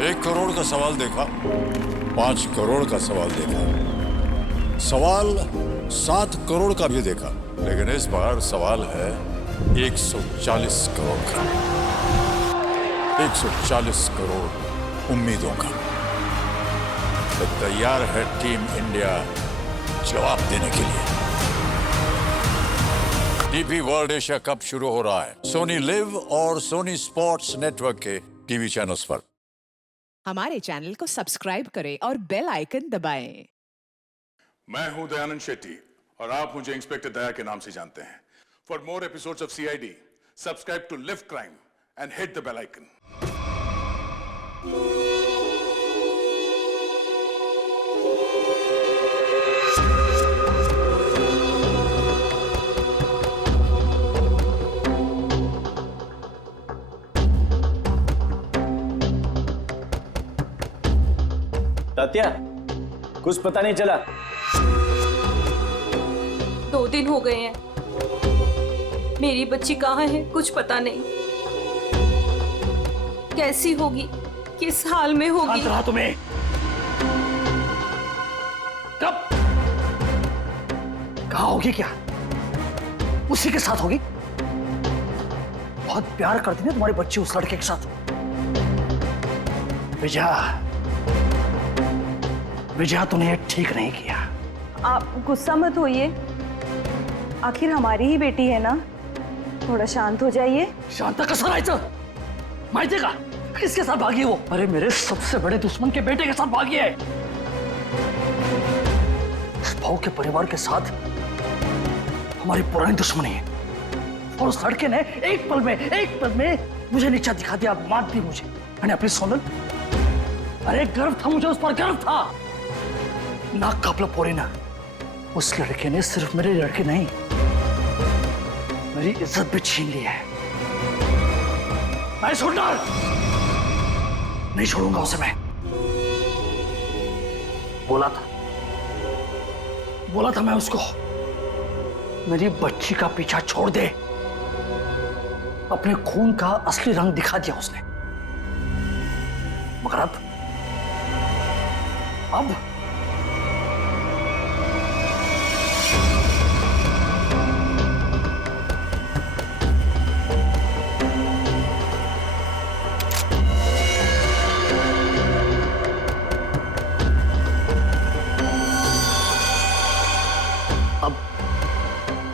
1 करोड़ का सवाल देखा, 5 करोड़ का सवाल देखा, सवाल 7 करोड़ का भी देखा, लेकिन इस बार सवाल है 140 करोड़ का। 140 करोड़ उम्मीदों का। तो तैयार है टीम इंडिया जवाब देने के लिए। डीपी वर्ल्ड एशिया कप शुरू हो रहा है सोनी लिव और सोनी स्पोर्ट्स नेटवर्क के टीवी चैनल्स पर। हमारे चैनल को सब्सक्राइब करें और बेल आइकन दबाएं। मैं हूं दयानंद शेट्टी और आप मुझे इंस्पेक्टर दया के नाम से जानते हैं। For more episodes of CID subscribe to Liv Crime and hit the bell icon. Tatya, कुछ पता नहीं चला। 2 दिन हो गए हैं, मेरी बच्ची कहाँ है कुछ पता नहीं। कैसी होगी, किस हाल में होगी। रहा तुम्हें कब कहाँ होगी? क्या उसी के साथ होगी? बहुत प्यार करती है तुम्हारी बच्ची उस लड़के के साथ। विजया तूने ठीक नहीं किया। आप गुस्सा मत होइए, आखिर हमारी ही बेटी है ना, थोड़ा शांत हो जाइए। शांता कसं राहायचं? माहितीये का किसके साथ भागी वो? अरे मेरे सबसे बड़े दुश्मन के बेटे के साथ भागी है। उस भाव के परिवार के साथ हमारी पुरानी दुश्मनी है और उस लड़के ने एक पल में मुझे नीचा दिखा दिया, मार दी मुझे। मैंने अपनी सोनल, अरे गर्व था मुझे, उस पर गर्व था। नाक कापला पोरी ना। उस लड़के ने सिर्फ मेरे लड़के नहीं, मेरी इज्जत भी छीन ली है। मैं नहीं छोड़ूंगा उसे। मैं बोला था मैं उसको, मेरी बच्ची का पीछा छोड़ दे। अपने खून का असली रंग दिखा दिया उसने। मगर अब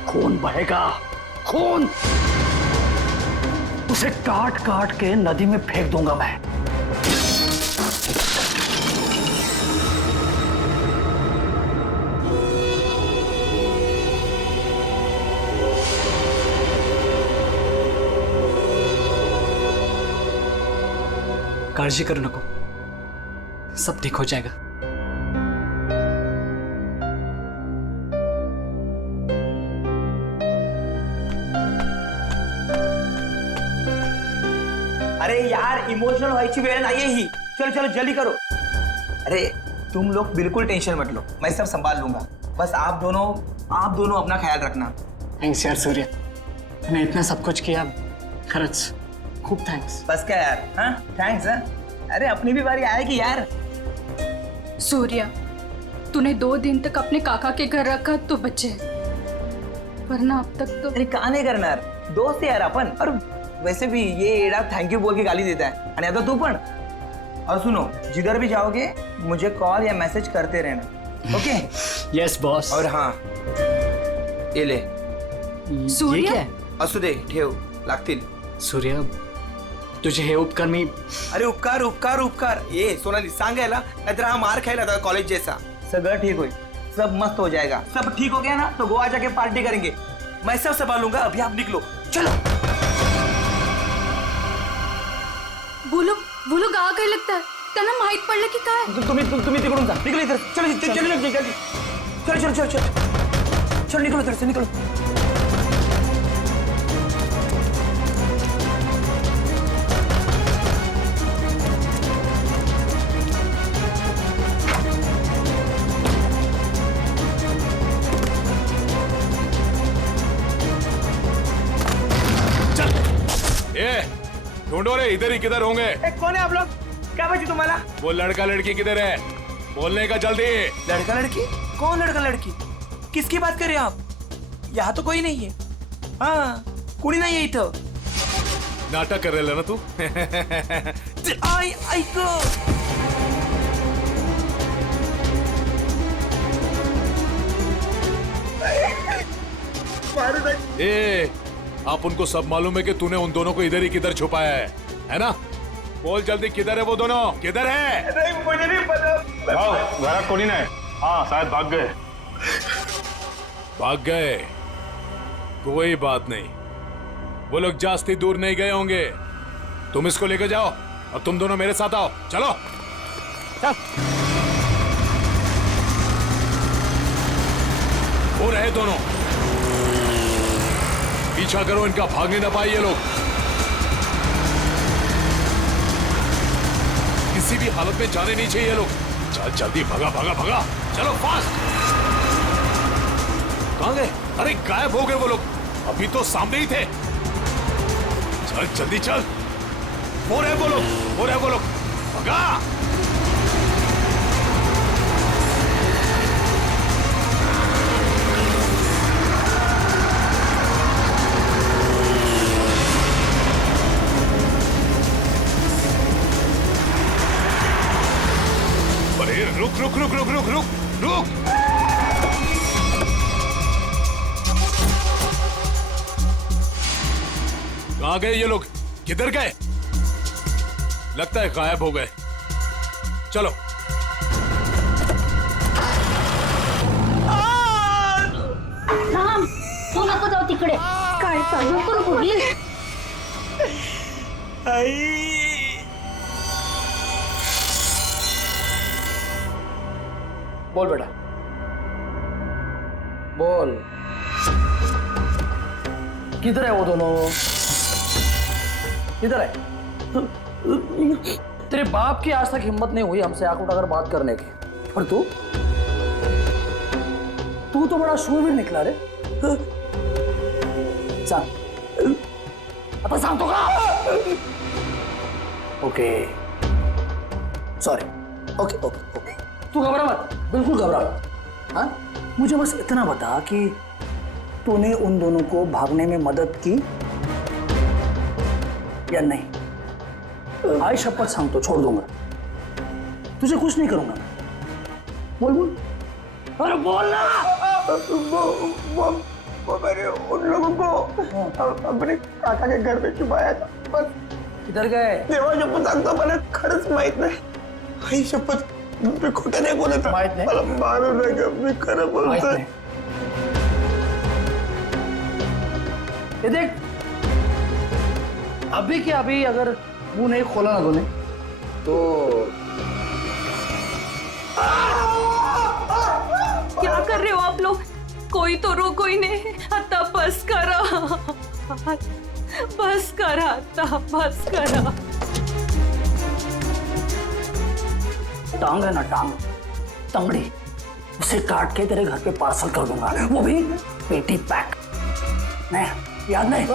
खून बहेगा, खून। उसे काट काट के नदी में फेंक दूंगा मैं। काळजी करू नको, सब ठीक हो जाएगा। अरे यार, इमोशनल व्हायची वेळ नाहीये ही। चलो चलो जल्दी करो। अरे तुम लोग बिल्कुल टेंशन मत लो, मैं सब संभाल लूंगा। बस आप दोनों अपना ख्याल रखना। थैंक्स यार सूर्य, तूने इतना सब कुछ किया, खरंच खूब थैंक्स। बस क्या यार, हाँ थैंक्स। हाँ अरे अपनी भी बारी आएगी यार। सूर्या, तूने 2 दिन तक अपने काका के घर रखा तो बचे, वरना अब तक तो। अरे का नाही करणार, दोस्त है यार अपन। और वैसे भी ये एड़ा थैंक यू बोल के गाली देता है, आणि आता तू पण। और सुनो, जिधर भी जाओगे मुझे कॉल या मैसेज करते रहना, ओके? Yes boss. और हाँ, ये ले। सूर्या? ये क्या? असू दे, ठेव, लागतील। सूर्य, तुझे हे उपकार मी। अरे उपकार उपकार उपकार, ये सोनाली सांगायला, नाहीतर हा मार खायला था कॉलेज जैसा। सगळं ठीक होईल, सब मस्त हो जाएगा। सब ठीक हो गया ना तो गोवा जाके पार्टी करेंगे। मैं सब संभालूंगा, अभी आप निकलो, चलो। बोलो गावा काय लगता है, त्यांना माहित पडलं की काय? तुम्ही तिकडून जा, निकलो इधर। चलो निकलो इधर से, निकलो। ढूंढो रे, इधर ही किधर होंगे। कौन है आप लोग? क्या बची तुम्हारा? वो लड़का लड़की किधर है? बोलने का जल्दी। लड़का लड़की? कौन लड़का लड़की? किसकी बात कर रहे हो आप? यहाँ तो कोई नहीं है। हाँ, कुड़ी नहीं है इथं। नाटक कर रहे ना तू? आई ऐक ए, आप उनको सब मालूम है कि तूने उन दोनों को इधर ही किधर छुपाया है ना? बोल जल्दी, किधर है वो दोनों? किधर है? नहीं, मुझे नहीं पता। घरात कोणी नाही. हाँ शायद भाग गए. भाग गए? कोई बात नहीं, वो लोग जास्ती दूर नहीं गए होंगे। तुम इसको लेकर जाओ और तुम दोनों मेरे साथ आओ। चलो चल। वो रहे दोनों, पीछा करो इनका, भागने ना पाए ये लोग। किसी भी हालत में जाने नहीं चाहिए ये लोग। चल जल्दी, भगा भगा भगा, चलो फास्ट। कहां गए? अरे गायब हो गए वो लोग, अभी तो सामने ही थे। चल जल्दी चल, वो रहे वो लोग, वो रहे वो लोग, भगा। अरे रुक रुक रुक रुक रुक रुक रुक। कहां गए ये लोग? किधर गए? लगता है गायब हो गए। चलो राम, तू नको जाऊ तिकडे. काय चालू कर बोली? बोल बेटा, बोल, किधर है वो दोनों? किधर है? तेरे बाप की आज तक हिम्मत नहीं हुई हमसे आंख उठाकर बात करने की, और तू तो बड़ा शूरवीर निकला रे. सांग, आता सांगतो का? Okay, sorry. Okay okay okay, तू घबरा मत, बिल्कुल घबरा मत. हाँ, मुझे बस इतना बता कि तूने उन दोनों को भागने में मदद की या नहीं? आई शपथ सांगतो, छोड़ दूंगा, तुझे कुछ नहीं करूंगा. बोल बोल, अरे बोल ना. वो मैंने उन लोगों को अपने काका के घर में छुपाया था. बस. किधर गए? देवा शपथ सांगतो, मला खरंच माहित नाही. आई शपथ, मी खोटं नाही बोलत. माहित नाही? मला मारू नका, मी खरं बोलतोय. ये देख, अभी के अभी अगर मुंह नहीं खोला ना तूने तो क्या कर रहे हो आप लोग? कोई तो रोको ही नहीं. आता बस करा, बस करा, आता बस करा. टांग है ना, टांग, तंगड़ी, उसे काट के तेरे घर पे पार्सल कर दूंगा, वो भी पेटी पैक. नहीं, याद नहीं?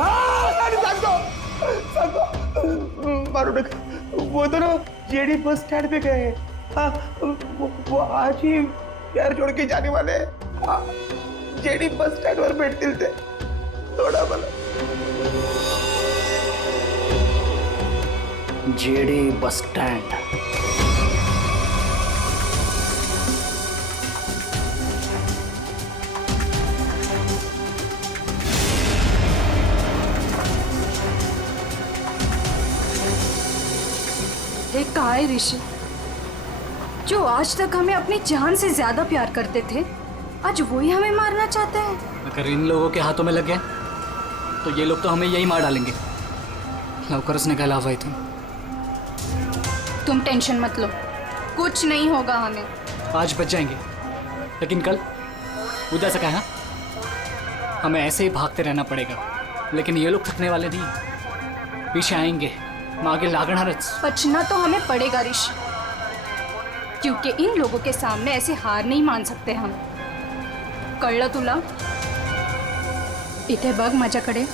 मारू नका. वो दोनों जेडी बस स्टैंड पे गए. हाँ, वो आज ही यार छोड़ के जाने वाले हैं. हाँ, जेडी बस स्टैंड वर भेटतील ते. थोडा मला. JD bus stand. एक कहा है ऋषि, जो आज तक हमें अपनी जान से ज्यादा प्यार करते थे, आज वही हमें मारना चाहते हैं. अगर इन लोगों के हाथों में लग गए तो ये लोग तो हमें यही मार डालेंगे. लवकरच निकाला हुआ तुम. तुम टेंशन मत लो, कुछ नहीं होगा हमें. आज बच जाएंगे, लेकिन कल उधर से कहा हमें ऐसे ही भागते रहना पड़ेगा. लेकिन ये लोग थकने वाले नहीं, पीछे आएंगे, मागे लागणारच. बचना तो हमें पड़ेगा ऋषि, क्योंकि इन लोगों के सामने ऐसे हार नहीं मान सकते हम. कळलं तुला? इथे बघ माझ्याकडे.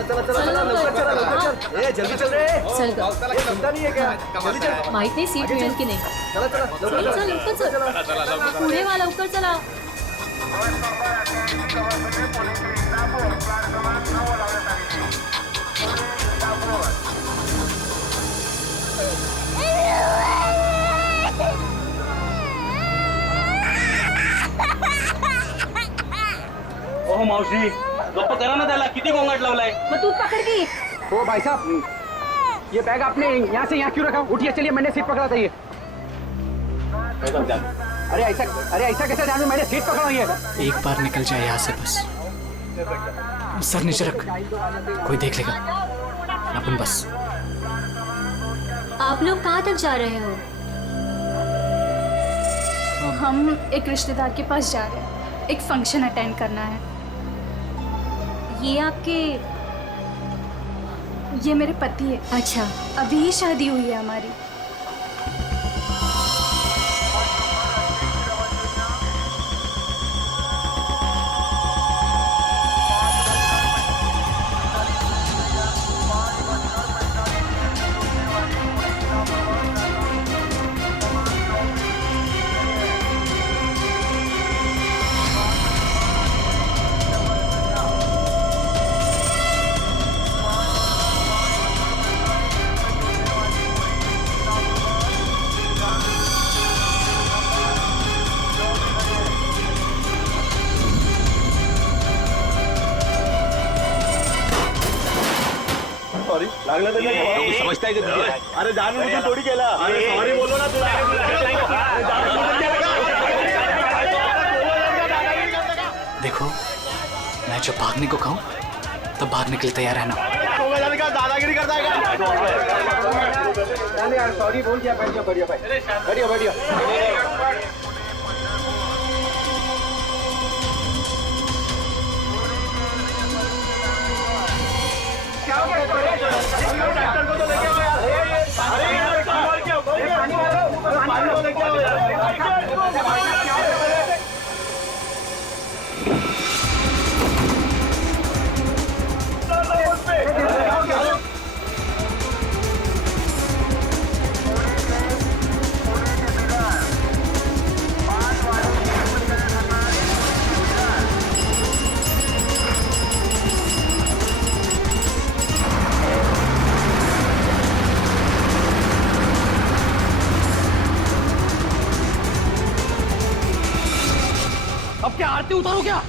ए जल्दी चल रे। चल ग सुनता नहीं है क्या? जल्दी चल। माहित नाही सीट मिळेल की नाही चला चला चल लवकर चल पुढे वा लवकर चला ओह मावशी गप्प करा ना त्याला किती गोंगाट लावलाय. मग तू पकड की ओ भाई साहब ये बैग आपने यहाँ से यहाँ क्यों रखा? उठिए चलिए, मैंने सीट पकड़ा था ये। अरे ऐसा कैसे जानू? मैंने सीट पकड़ा हुई है। एक बार निकल जाए यहाँ से बस। सर नीचे रख, कोई देख लेगा अपन बस। आप लोग कहाँ तक जा रहे हो? हम एक रिश्तेदार के पास जा रहे हैं, एक फंक्शन अटेंड करना है। ये आपके ये मेरे पति है, अच्छा अभी ही शादी हुई है हमारी। लागलं तर नाही. समजताय का तुझे? अरे जाणून थोडी केला. अरे सॉरी बोलो ना तुला. देखो, मैं जब भागने को कहूँ तब भागने के लिए तैयार रहना। दादागिरी करता है यार. सॉरी बोल दिया. बैठ जाओ, बढ़िया. अब क्या आरती उतारू क्या?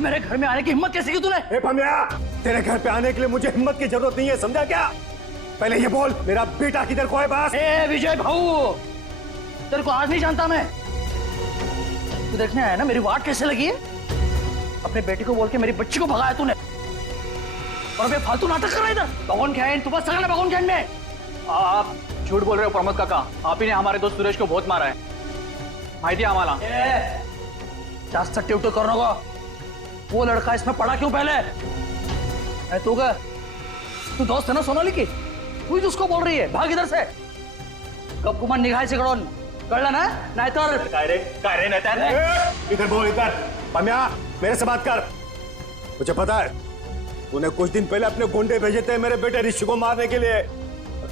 मेरे घर में आने की हिम्मत कैसे की तूने? ए भमिया, तेरे घर पे आने के लिए मुझे हिम्मत की जरूरत नहीं है, समझा क्या? पहले ये बोल, मेरा बेटा किधर को है बस? ए विजय भाऊ, तेरे को आज नहीं जानता मैं। तू देखने आया ना मेरी वाट कैसे लगी है? अपने बेटे को बोल के मेरी बच्ची को भगाया तूने, और अबे फालतू नाटक कर रहा है इधर। बगोन खेन, तू बस सगळं बगोन खेन में। आप झूठ बोल रहे हो प्रमोद काका. आप ही ने हमारे दोस्त सुरेश को बहुत मारा है. माहिती है आम्हाला. जास्त टिवटो कर नको. वो लड़का इसमें पड़ा क्यों पहले? तू का तू दोस्त है ना सोनाली की, तू ही उसको बोल रही है भाग इधर से. कब गुमान निघायचे कडून, कळलं ना? नाहीतर काय रे नाहीतर. इधर बोल, इधर. भमिया, मेरे से बात कर. मुझे पता है तूने कुछ दिन पहले अपने गुंडे भेजे थे मेरे बेटे ऋषि को मारने के लिए.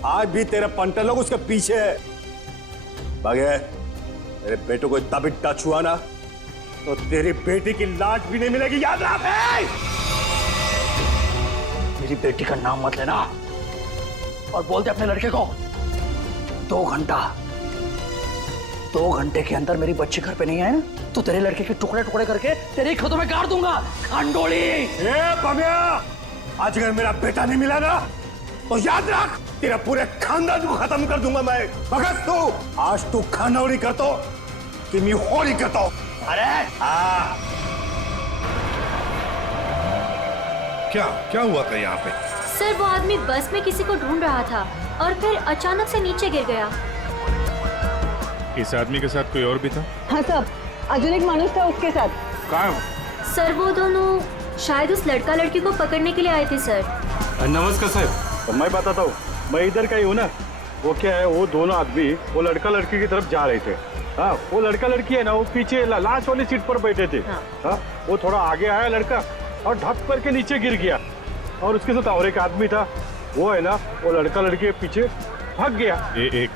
आज भी तेरे पंटर लोग उसके पीछे है. भागे, मेरे बेटे को इतना भी टच हुआ ना तो तेरी बेटी की लाश भी नहीं मिलेगी, याद रख. मेरी बेटी का नाम मत लेना, और बोल दे अपने लड़के को 2 घंटे के अंदर मेरी बच्ची घर पे नहीं आए ना तो तेरे लड़के के टुकड़े टुकड़े करके तेरे खेतों में गाड़ दूंगा. खांडोली. ए भमिया, आज अगर मेरा बेटा नहीं मिला ना तो याद रख, तेरा पूरे खानदान को खत्म कर दूंगा मैं. भगत तू आज तू खानौड़ी करतो कि मैं होड़ी करता हूं. अरे क्या हुआ था यहाँ पे? सर वो आदमी बस में किसी को ढूंढ रहा था और फिर अचानक से नीचे गिर गया. इस आदमी के साथ कोई और भी था? हाँ साहब, अजून एक माणूस था उसके साथ. कहाँ? सर वो दोनों शायद उस लड़का लड़की को पकड़ने के लिए आए थे सर. नमस्कार साहब. तो मैं बताता हूँ, मैं इधर का ही हूँ ना. वो क्या है, वो दोनों आदमी वो लड़का लड़की की तरफ जा रहे थे. हाँ, वो लड़का लड़की है ना, वो पीछे लास्ट वाली सीट पर बैठे थे. हाँ, वो थोड़ा आगे आया लड़का और धप करके नीचे गिर गया. और उसके साथ और एक आदमी था, वो है ना, वो लड़का लड़की के पीछे भाग गया। एक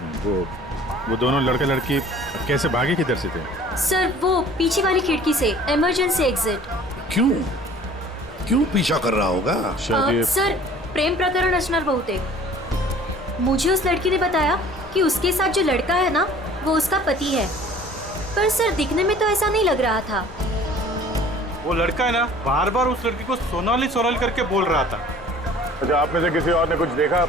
वो दोनों लड़का लड़की कैसे भागे, किधर से थे? सर वो पीछे वाली खिड़की से, इमरजेंसी एग्जिट। क्यों पीछा कर रहा होगा? सर प्रेम प्रकरण असणार बहुतेक। मुझे उस लड़की ने बताया कि उसके साथ जो लड़का है ना वो उसका पति है, पर सर दिखने में तो ऐसा नहीं लग रहा था। वो लड़का है ना बार बार उस लड़की को सोनाली सोनाली करके बोल रहा था। अच्छा, आप में से किसी और ने कुछ देखा?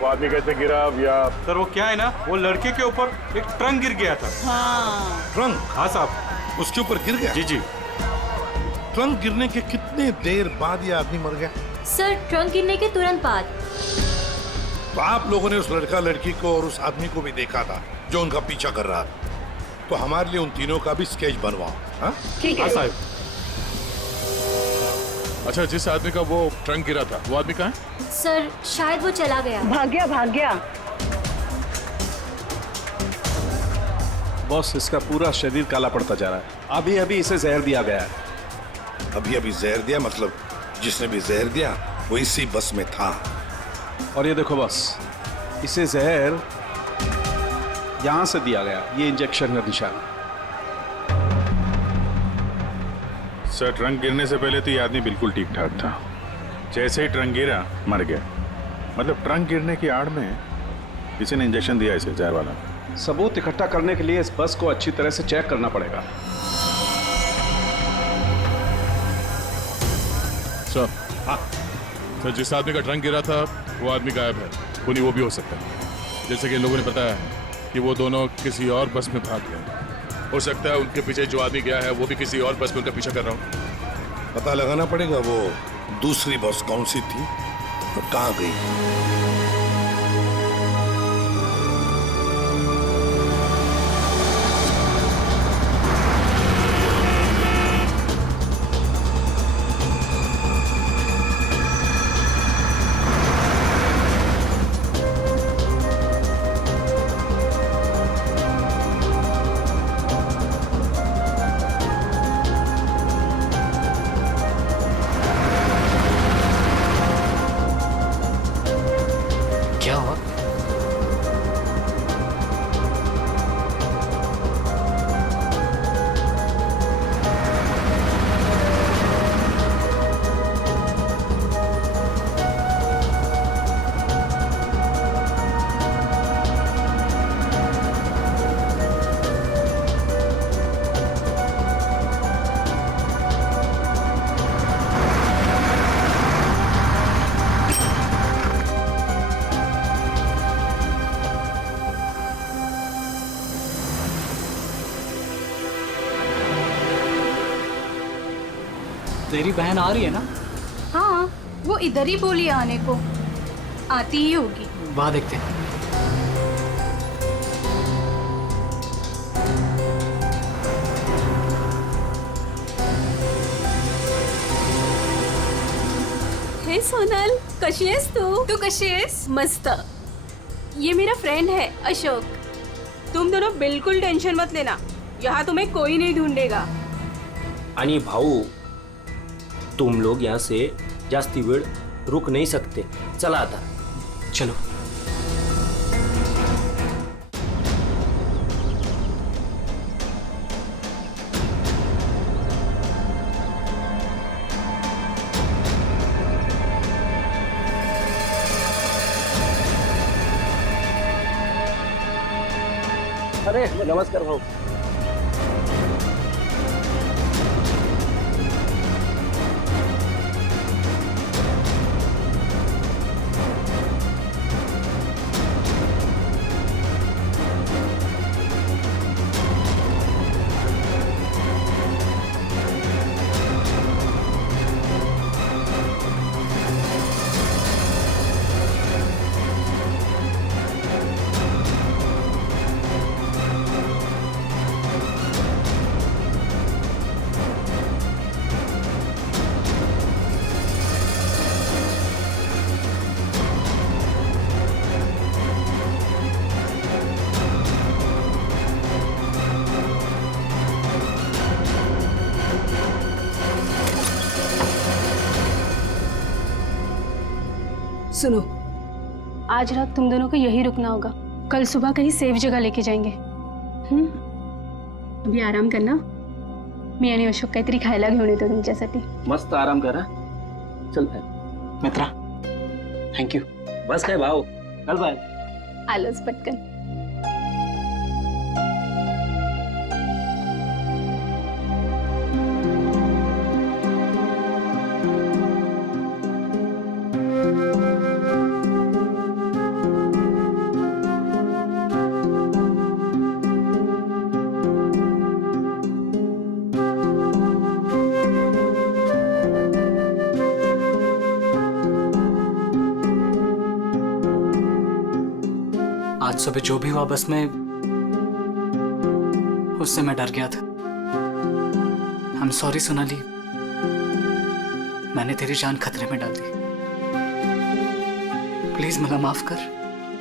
वो आदमी कैसे गिरा या? सर वो क्या है ना, वो लड़के के ऊपर एक ट्रंक गिर गया था। हाँ। ट्रंक? हाँ साहब, उसके ऊपर गिर गया? जी जी। ट्रंक गिरने के कितने देर बाद ये आदमी मर गया? सर ट्रंक गिरने के तुरंत बाद। तो आप लोगों ने उस लड़का लड़की को और उस आदमी को भी देखा था जो उनका पीछा कर रहा था, तो हमारे लिए उन तीनों का भी स्केच बनवाओ। हाँ ठीक है साहब। अच्छा, जिस आदमी का वो ट्रंक गिरा था वो आदमी कहाँ है? सर शायद वो चला गया। भाग गया। बॉस, इसका पूरा शरीर काला पड़ता जा रहा है। अभी अभी इसे जहर दिया गया है। अभी जहर दिया? मतलब जिसने भी जहर दिया वो इसी बस में था। और ये देखो बॉस, इसे जहर यहां से दिया गया, ये इंजेक्शन का निशान। सर ट्रंक गिरने से पहले तो ये आदमी बिल्कुल ठीक ठाक था। जैसे ही ट्रंक गिरा मर गया। मतलब ट्रंक गिरने की आड़ में किसी ने इंजेक्शन दिया इसे, जहर वाला। सबूत इकट्ठा करने के लिए इस बस को अच्छी तरह से चेक करना पड़ेगा। सर हाँ सर, जिस आदमी का ट्रंक गिरा था वो आदमी गायब है। उन्हीं वो भी हो सकता है। जैसे कि इन लोगों ने बताया है कि वो दोनों किसी और बस में भाग गए। हो सकता है उनके पीछे जो आदमी गया है वो भी किसी और बस में उनका पीछा कर रहा हो। पता लगाना पड़ेगा वो दूसरी बस कौन सी थी और कहाँ गई। क्या हुआ? तेरी बहन आ रही है ना? हाँ, वो इधर ही बोली आने को। आती ही होगी। वहाँ देखते हैं। हे सोनल, कशी आहेस तू? तू कशी आहेस? मस्त। ये मेरा फ्रेंड है अशोक। तुम दोनों बिल्कुल टेंशन मत लेना, यहाँ तुम्हें कोई नहीं ढूंढेगा। आणि भाऊ, तुम लोग यहाँ से जास्ती वेळ रुक नहीं सकते। चला आता। चलो। अरे नमस्कार भाऊ। सुनो, आज रात तुम दोनों को यही रुकना होगा, कल सुबह कहीं सेफ जगह लेके जाएंगे। अभी आराम करना, मी आणि अशोक काहीतरी खायला घेऊन येतो तुमच्यासाठी। मस्त आराम करा, चल मित्रा, थैंक यू। बस काय भाऊ, चल बाय। आलोच पटकन। आज सुबह जो भी हुआ बस में, उससे मैं डर गया था। आई एम सॉरी सोनाली, मैंने तेरी जान खतरे में डाल दी। प्लीज मला माफ कर।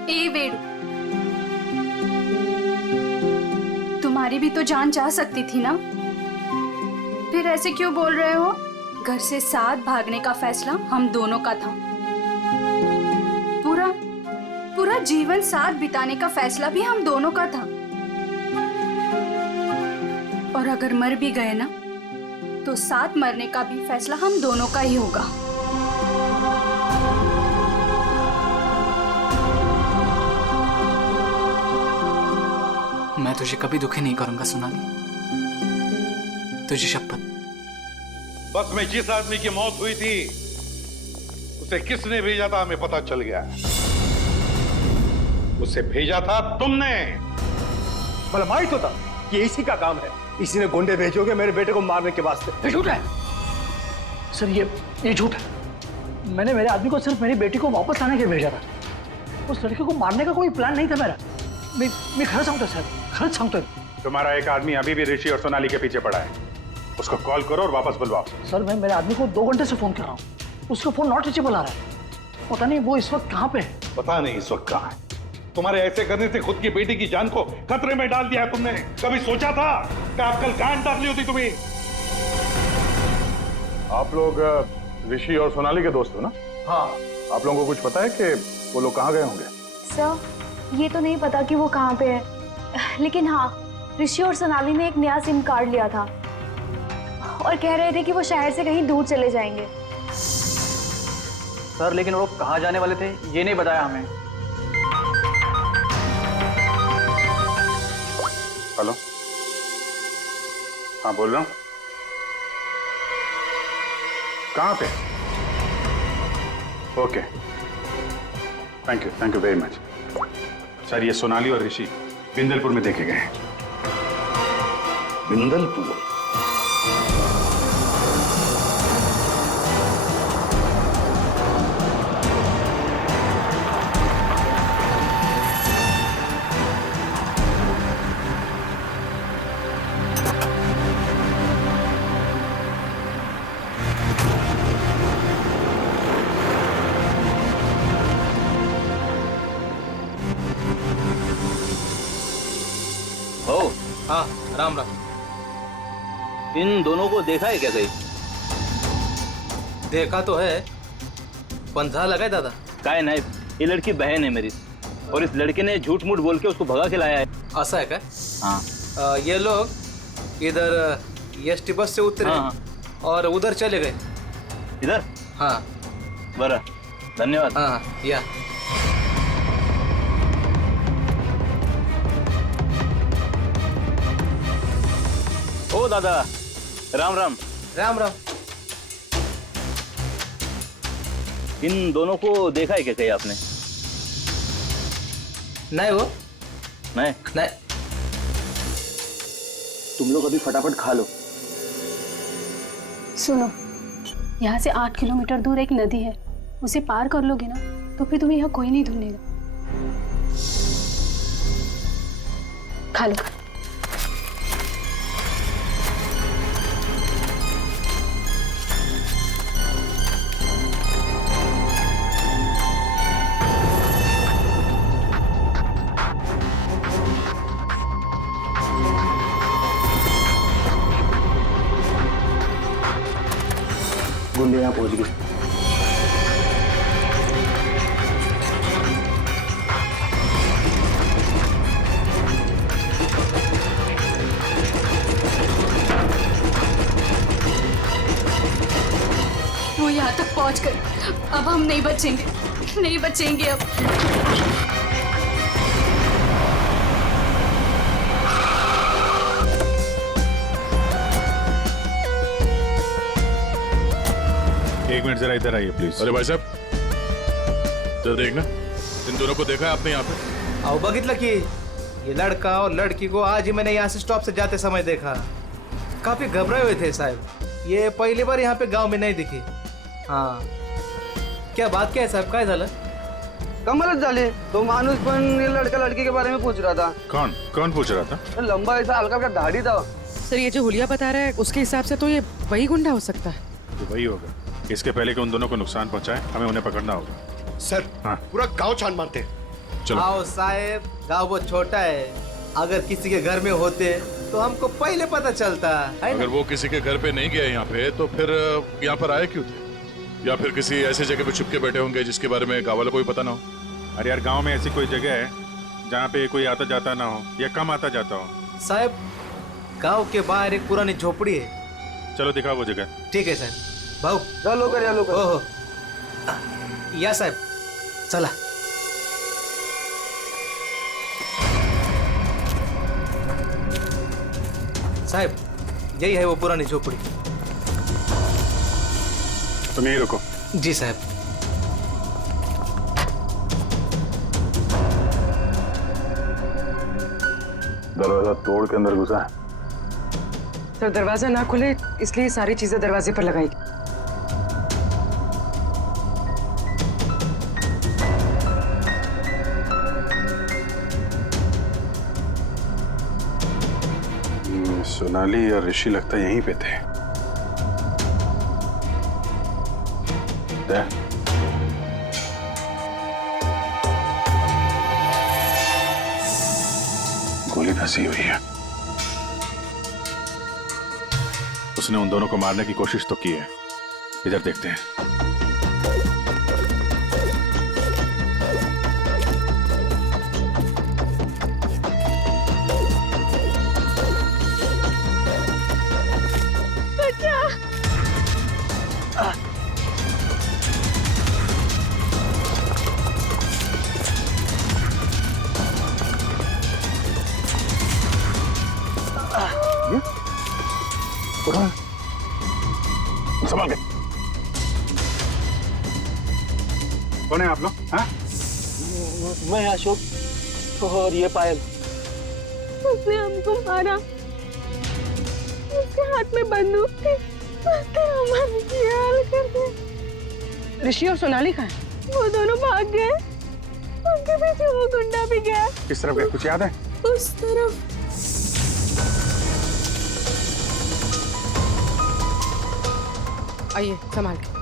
ए वेडू, तुम्हारी भी तो जान जा सकती थी ना, फिर ऐसे क्यों बोल रहे हो? घर से साथ भागने का फैसला हम दोनों का था, पूरा पूरा जीवन साथ बिताने का फैसला भी हम दोनों का था। और अगर मर भी गए ना, तो साथ मरने का भी फैसला हम दोनों का ही होगा। मैं तुझे कभी दुखी नहीं करूंगा सोनाली, तुझे शपथ। बस में जिस आदमी की मौत हुई थी उसे किसने भेजा था हमें पता चल गया। उसे भेजा था तुमने। मला माहित होता कि इसी का काम है, इसी ने गुंडे भेजोगे मेरे बेटे को मारने के वास्ते। ये झूठ है सर, ये झूठ है। मैंने मेरे आदमी को सिर्फ मेरी बेटी को वापस लाने के लिए भेजा था, उस लड़के को मारने का कोई प्लान नहीं था मेरा। मैं खरं सांगतो सर, खरंच सांगतोय। तुम्हारा एक आदमी अभी भी ऋषि और सोनाली के पीछे पड़ा है, उसको कॉल करो और वापस बुलवाओ। सर मैं मेरे आदमी को 2 घंटे से फोन कर रहा हूँ, उसका फोन नॉट रीचेबल आ रहा है। पता नहीं वो इस वक्त कहाँ पे है। पता नहीं इस वक्त कहाँ है। तुम्हारे ऐसे करने से खुद की बेटी की जान को खतरे में डाल दिया है तुमने। कभी सोचा था कि आप कल गांड डाली होती तुम्हें? आप लोग ऋषि और सोनाली के दोस्त हो ना? हाँ। आप लोगों को कुछ पता है कि वो लोग कहाँ गए होंगे? सर ये तो नहीं पता कि वो कहाँ पे है, लेकिन हाँ ऋषि और सोनाली ने एक नया सिम कार्ड लिया था और कह रहे थे कि वो शहर से कहीं दूर चले जाएंगे। सर लेकिन वो कहाँ जाने वाले थे ये नहीं बताया हमें। हेलो, हाँ बोल रहा हूँ। कहाँ पे? Okay, thank you very much. Sir ये सोनाली और ऋषि बिंदलपुर में देखे गए हैं। बिंदलपुर? हाँ राम राम। इन दोनों को देखा है क्या कहीं? देखा तो है, पंधा लगाए दादा। काय नहीं, ये लड़की बहन है मेरी, और इस लड़के ने झूठ मूठ बोल के उसको भगा के लाया है। ऐसा है क्या? हाँ। ये लोग इधर एसटी बस से उतरे। हाँ। और उधर चले गए। इधर? हाँ। बरा, धन्यवाद। हाँ या। ओ दादा, राम राम। राम राम। इन दोनों को देखा है क्या कहीं आपने? नहीं वो नहीं। तुम लोग अभी फटाफट खा लो। सुनो, यहाँ से 8 किलोमीटर दूर एक नदी है, उसे पार कर लोगे ना तो फिर तुम्हें यहाँ कोई नहीं ढूंढेगा। खा लो। गुंडे यहाँ पहुंच गए। अब हम नहीं बचेंगे, नहीं बचेंगे अब। एक मिनट जरा इधर आइए प्लीज। अरे भाई साहब, जरा देखना, इन दोनों को देखा है आपने यहाँ पे? आओ बघितलं की ये लड़का और लड़की को आज ही मैंने यहाँ से स्टॉप से जाते समय देखा। काफी घबराए हुए थे साहब। ये पहली बार यहाँ पे गांव में नहीं दिखी। हाँ, क्या बात क्या है साहब, काय झालं? कमालच झाली। तो माणूस पण ये लड़का लड़की के बारे में पूछ रहा था। कौन कौन पूछ रहा था? लंबा ऐसा हल्का हल्का दाढ़ी था। सर ये जो हुलिया बता रहा है उसके हिसाब से तो ये वही गुंडा हो सकता है। तो वही होगा। इसके पहले कि उन दोनों को नुकसान पहुंचाए, हमें उन्हें पकड़ना होगा। सर हाँ, पूरा गांव छान मारते हैं। चलो। आओ साहब, गांव बहुत छोटा है। अगर किसी के घर में होते तो हमको पहले पता चलता है अगर वो किसी के घर पे नहीं गए यहाँ पे, तो फिर यहाँ पर आए क्यों थे? या फिर किसी ऐसे जगह पे छुप के बैठे होंगे जिसके बारे में गाँव वालों को भी पता ना हो। अरे यार, गांव में ऐसी कोई जगह है जहाँ पे कोई आता जाता ना हो या कम आता जाता हो? साहब, गांव के बाहर एक पुरानी झोपड़ी है। चलो दिखाओ वो जगह। ठीक है साहब। भाऊ चलो कर, या लोग ओहो, या साहब चला। साहब, यही है वो पुरानी झोपड़ी। तुम यहीं रुको। जी साहब। दरवाजा तोड़ के अंदर घुसा। सर दरवाजा ना खुले इसलिए सारी चीजें दरवाजे पर लगाई। सोनाली और ऋषि लगता यहीं पे थे। गोली फंसी हुई है। उसने उन दोनों को मारने की कोशिश तो की है। इधर देखते हैं। संभाल के। कौन है आप लोग? हाँ? मैं अशोक और ये पायल। उसने हमको मारा। उसके हाथ में बंदूक थी। उसने हमारी हाल कर दी। ऋषि और सोनाली कहाँ है? वो दोनों भाग गए। उनके पीछे वो गुंडा भी गया। किस तरफ गए, कुछ याद है? उस तरफ। आइए संभाल के।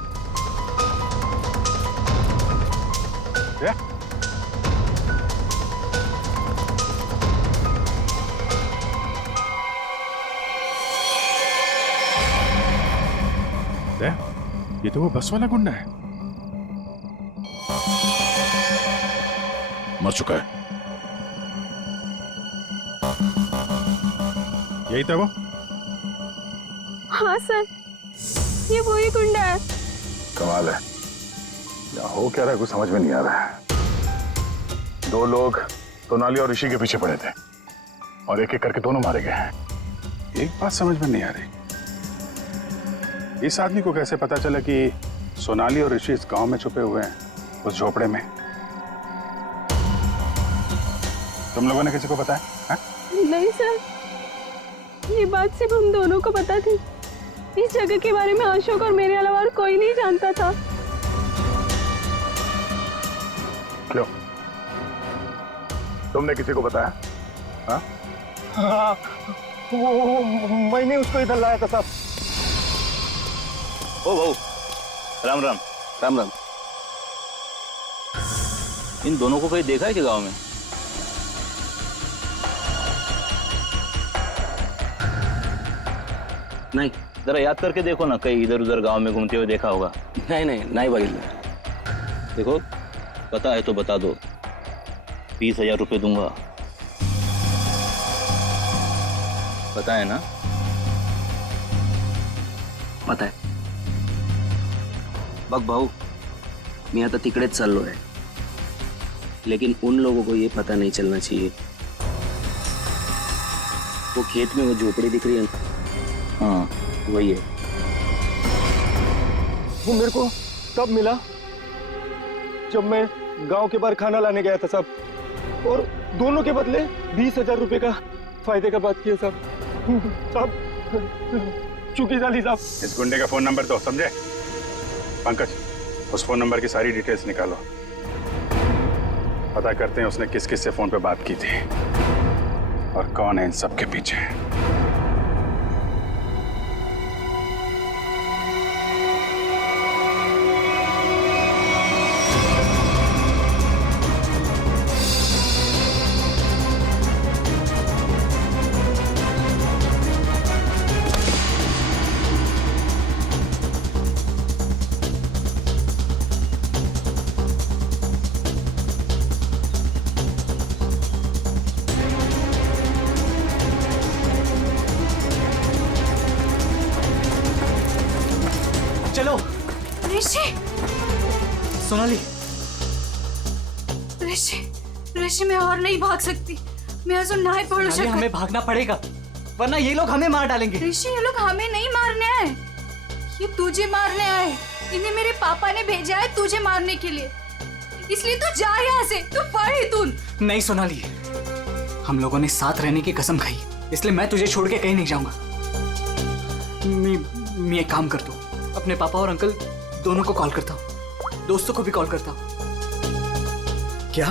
ये तो वो बस वाला गुंडा है। मर चुका है। यही था वो? हाँ सर, ये वही गुंडा है। कमाल है, यहाँ हो क्या रहा है कुछ समझ में नहीं आ रहा है। दो लोग सोनाली और ऋषि के पीछे पड़े थे और एक एक करके दोनों मारे गए हैं। एक बात समझ में नहीं आ रही, इस आदमी को कैसे पता चला कि सोनाली और ऋषि इस गांव में छुपे हुए हैं, उस झोपड़े में? तुम लोगों ने किसी को बताया? हाँ? नहीं सर, ये बात सिर्फ हम दोनों को पता थी। इस जगह के बारे में अशोक और मेरे अलावा और कोई नहीं जानता था। क्यों? तुमने किसी को बताया? हाँ? हाँ, वो मैंने उसको इधर लाया था साहब। ओ भाऊ, राम राम। राम राम। इन दोनों को कहीं देखा है क्या गांव में? नहीं, जरा याद करके देखो ना, कहीं इधर उधर गांव में घूमते हुए देखा होगा। नहीं बघितलं। देखो, पता है तो बता दो, 20,000 रुपये दूंगा। पता है ना? पता है। बघ भाऊ, मैं आता तिकड़ेच चाललो है, लेकिन उन लोगों को ये पता नहीं चलना चाहिए। वो खेत में वो झोपड़ी दिख रही है, हाँ वही है। वो मेरे को तब मिला जब मैं गांव के बाहर खाना लाने गया था साहब, और दोनों के बदले 20,000 रुपए का फायदे का बात किया साहब। चुकी जाली साहब। इस गुंडे का फोन नंबर दो, समझे? पंकज, उस फोन नंबर की सारी डिटेल्स निकालो, पता करते हैं उसने किस किस से फोन पे बात की थी और कौन है इन सब के पीछे। चलो। ऋषि, सोनाली, ऋषि मैं और नहीं भाग सकती। मैं अजून नहीं पढ़ू सोनाली, हमें भागना पड़ेगा, वरना ये लोग हमें मार डालेंगे। ऋषि, ये लोग हमें नहीं मारने आए, ये तुझे मारने आए। इन्हें मेरे पापा ने भेजा है तुझे मारने के लिए, इसलिए तू जा यहाँ से, तू पढ़ ही तू। नहीं सोनाली, हम लोगों ने साथ रहने की कसम खाई, इसलिए मैं तुझे छोड़ के कहीं नहीं जाऊंगा। मैं एक काम करता हूँ, अपने पापा और अंकल दोनों को कॉल करता हूँ, दोस्तों को भी कॉल करता हूँ। क्या?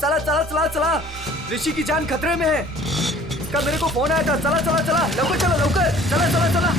चला चला चला चला, ऋषि की जान खतरे में है। इसका मेरे को फोन आया था। चला चला चला, लवकर चलो, लवकर चला चला चला।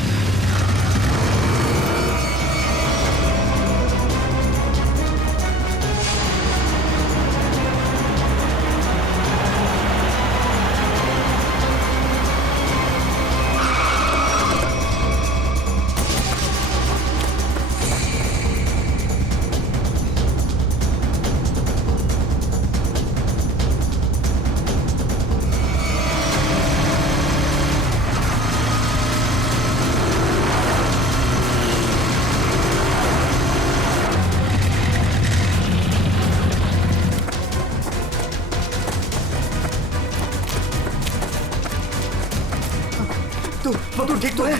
तू ठीक तो है?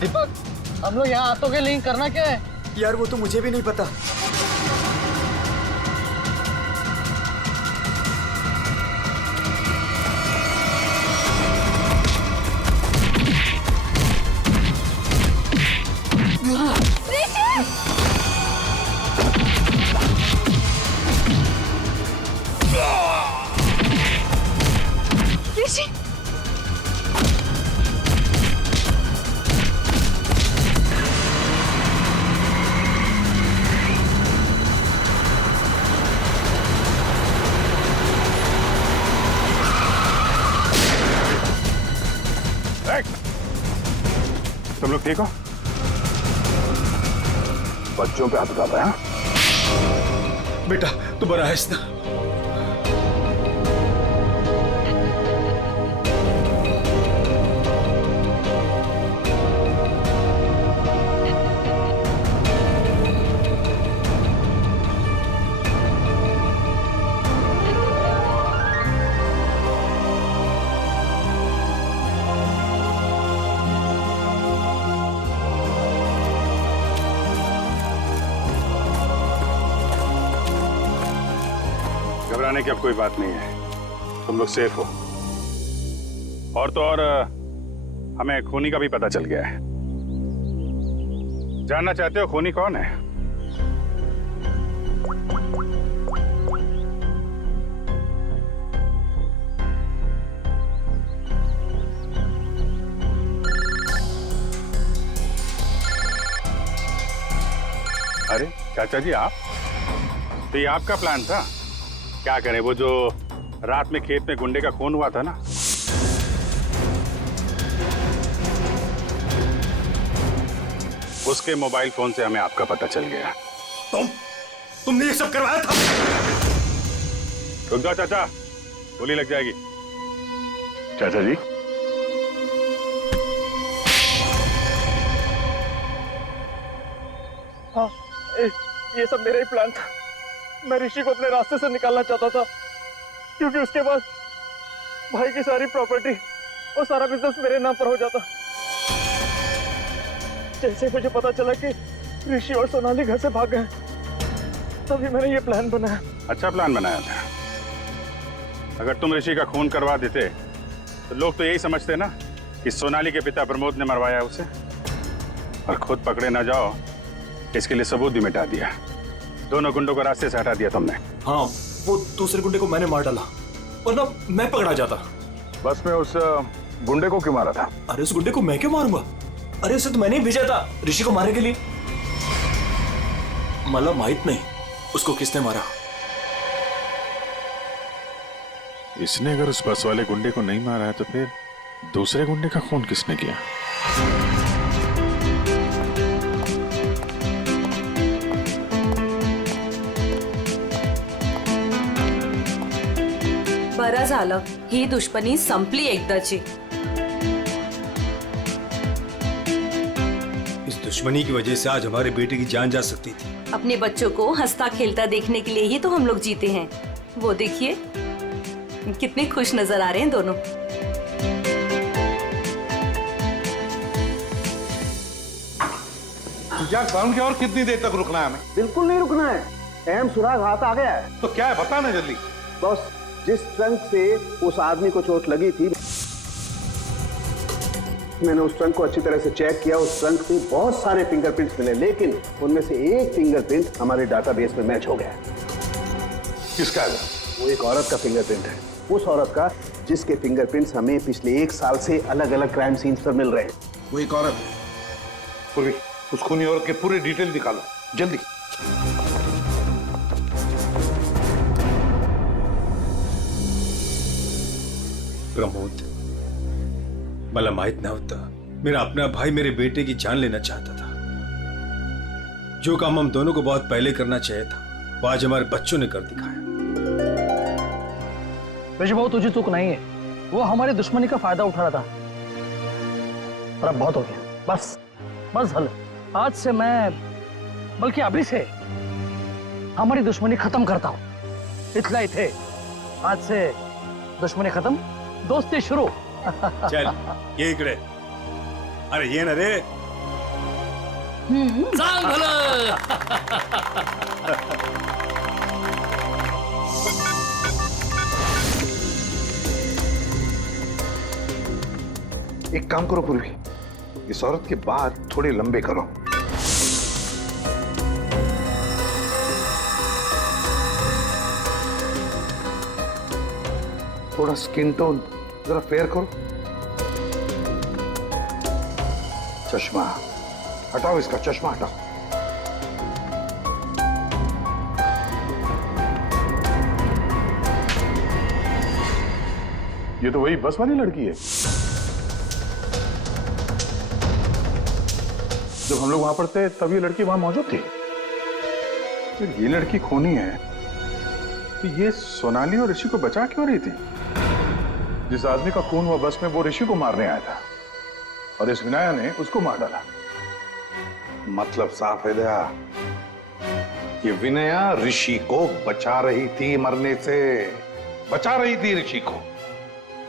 दीपक, हम लोग यहाँ आतों के लिंक करना क्या है? यार वो तो मुझे भी नहीं पता। ऋषि, तुम लोग ठीक हो? बच्चों पे हाथ उठाता है? बेटा तू बड़ा है इसना। घबराने की अब कोई बात नहीं है, तुम लोग सेफ हो। और तो और हमें खूनी का भी पता चल गया है। जानना चाहते हो खूनी कौन है? अरे चाचा जी आप, तो ये आपका प्लान था? क्या करें, वो जो रात में खेत में गुंडे का खून हुआ था ना, उसके मोबाइल फोन से हमें आपका पता चल गया। तुमने ये सब करवाया था? रुक जाओ चाचा, गोली लग जाएगी। चाचा जी, हाँ, ये सब मेरा ही प्लान था। मैं ऋषि को अपने रास्ते से निकालना चाहता था, क्योंकि उसके बाद भाई की सारी प्रॉपर्टी और सारा बिजनेस मेरे नाम पर हो जाता। जैसे मुझे पता चला कि ऋषि और सोनाली घर से भाग गए, तभी मैंने ये प्लान बनाया। अच्छा प्लान बनाया था। अगर तुम ऋषि का खून करवा देते तो लोग तो यही समझते ना कि सोनाली के पिता प्रमोद ने मरवाया उसे, और खुद पकड़े ना जाओ इसके लिए सबूत भी मिटा दिया। दोनों गुंडों को रास्ते से हटा दिया तुमने। हाँ, वो दूसरे गुंडे को मैंने मार डाला, वरना मैं पकड़ा जाता। बस में उस गुंडे को क्यों मारा था? अरे उस गुंडे को मैं क्यों मारूंगा? अरे उसे तो मैंने ही भेजा था ऋषि को मारने के लिए। मतलब माहित नहीं उसको किसने मारा। इसने अगर उस बस वाले गुंडे को नहीं मारा है तो फिर दूसरे गुंडे का खून किसने किया? बरं झालं, ही दुश्मनी संपली एकदाची। इस दुश्मनी की वजह से आज हमारे बेटे की जान जा सकती थी। अपने बच्चों को हंसता खेलता देखने के लिए ही तो हम लोग जीते हैं। वो देखिए कितने खुश नजर आ रहे हैं दोनों। या काम की और कितनी देर तक रुकना है हमें? बिल्कुल नहीं रुकना है, अहम सुराग हाथ आ गया है। तो क्या है बता ना जल्दी। बॉस, जिस ट्रंक से उस आदमी को चोट लगी थी, मैंने उस ट्रंक को अच्छी तरह से चेक किया। उस ट्रंक से बहुत सारे फिंगरप्रिंट्स मिले, लेकिन उनमें से एक फिंगरप्रिंट हमारे डाटाबेस में मैच हो गया। किसका है? वो एक औरत का फिंगरप्रिंट है, उस औरत का जिसके फिंगरप्रिंट्स हमें पिछले 1 साल से अलग अलग क्राइम सीन्स पर मिल रहे हैं। वो एक औरत है। पूर्वी, उस खूनी औरत के पूरे डिटेल निकालो जल्दी। प्रमोद, मला माहित नव्हता मेरा अपना भाई मेरे बेटे की जान लेना चाहता था। जो काम हम दोनों को बहुत पहले करना चाहिए था, वो आज हमारे बच्चों ने कर दिखाया। ऋषि भाऊ, तुझे चूक नहीं है, वो हमारी दुश्मनी का फायदा उठा रहा था। पर अब बहुत हो गया, बस बस हल। आज से मैं, बल्कि अभी से हमारी दुश्मनी खत्म करता हूँ। इतना ही थे, आज से दुश्मनी खत्म, दोस्ती शुरू। चल ये इकडे। अरे ये ना रे। सांग भलं। एक काम करो पूर्वी, इस औरत के बाल थोड़े लंबे करो। थोड़ा स्किन टोन जरा फेयर करो। चश्मा हटाओ, इसका चश्मा हटाओ। ये तो वही बस वाली लड़की है। जब हम लोग वहां पर थे तब ये लड़की वहां मौजूद थी। फिर ये लड़की खूनी है तो ये सोनाली और ऋषि को बचा क्यों रही थी? जिस आदमी का खून हुआ बस में, वो ऋषि को मारने आया था और इस विनाया ने उसको मार डाला। मतलब साफ है दया, ये विनया ऋषि को बचा रही थी, मरने से बचा रही थी ऋषि को।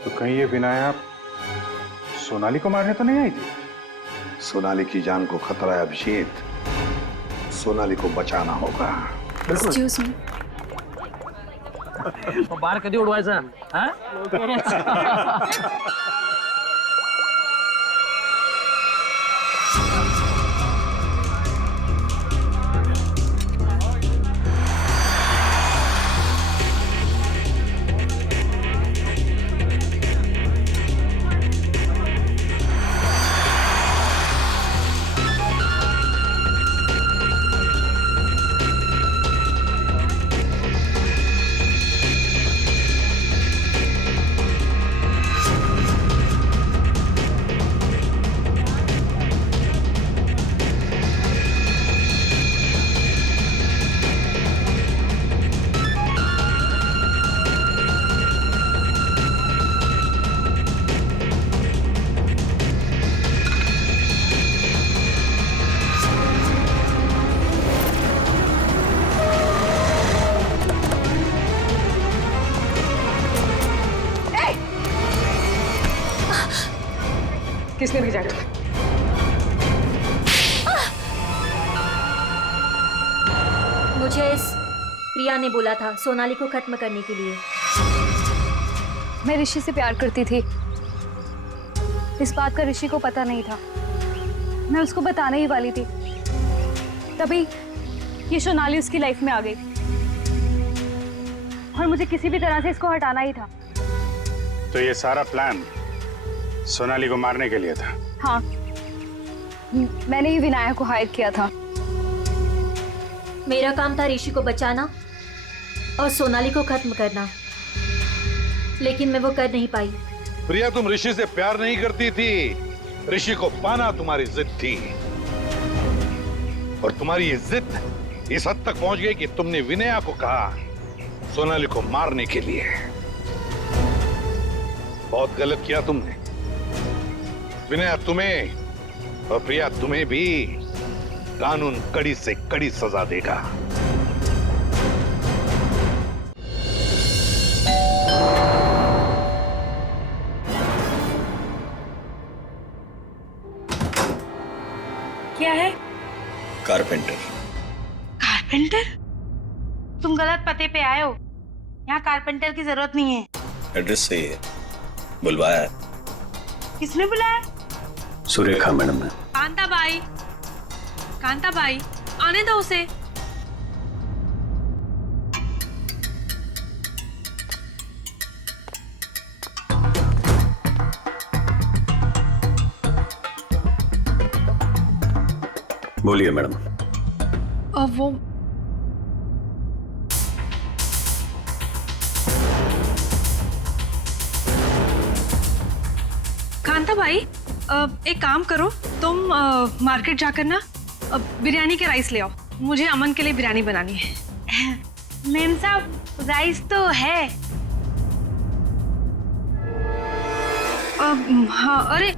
तो कहीं ये विनाया सोनाली को मारने तो नहीं आई थी? सोनाली की जान को खतरा है अभिषेक, सोनाली को बचाना होगा। एक्सक्यूज मी, बाहर कधी उडवायचा? किसने भेजा तुम्हें? मुझे प्रिया ने बोला था सोनाली को खत्म करने के लिए। मैं ऋषि से प्यार करती थी, इस बात का ऋषि को पता नहीं था। मैं उसको बताने ही वाली थी, तभी ये सोनाली उसकी लाइफ में आ गई और मुझे किसी भी तरह से इसको हटाना ही था। तो ये सारा प्लान सोनाली को मारने के लिए था? हाँ, मैंने ही विनायक को हायर किया था। मेरा काम था ऋषि को बचाना और सोनाली को खत्म करना, लेकिन मैं वो कर नहीं पाई। प्रिया, तुम ऋषि से प्यार नहीं करती थी, ऋषि को पाना तुम्हारी जिद थी। और तुम्हारी ये जिद इस हद तक पहुंच गई कि तुमने विनया को कहा सोनाली को मारने के लिए। बहुत गलत किया तुमने। विनया तुम्हें और प्रिया तुम्हें भी कानून कड़ी से कड़ी सजा देगा। क्या है? कारपेंटर। कारपेंटर? तुम गलत पते पे आए हो, यहाँ कारपेंटर की जरूरत नहीं है। एड्रेस सही है, बुलवाया है। किसने बुलाया? सुरेखा मैडम ने। कांता बाई, आने दो उसे। बोलिए मैडम। वो कांता भाई, एक काम करो, तुम मार्केट जाकर ना बिरयानी के राइस ले आओ। मुझे अमन के लिए बिरयानी बनानी है। मेम साहब, राइस तो है। हाँ, अरे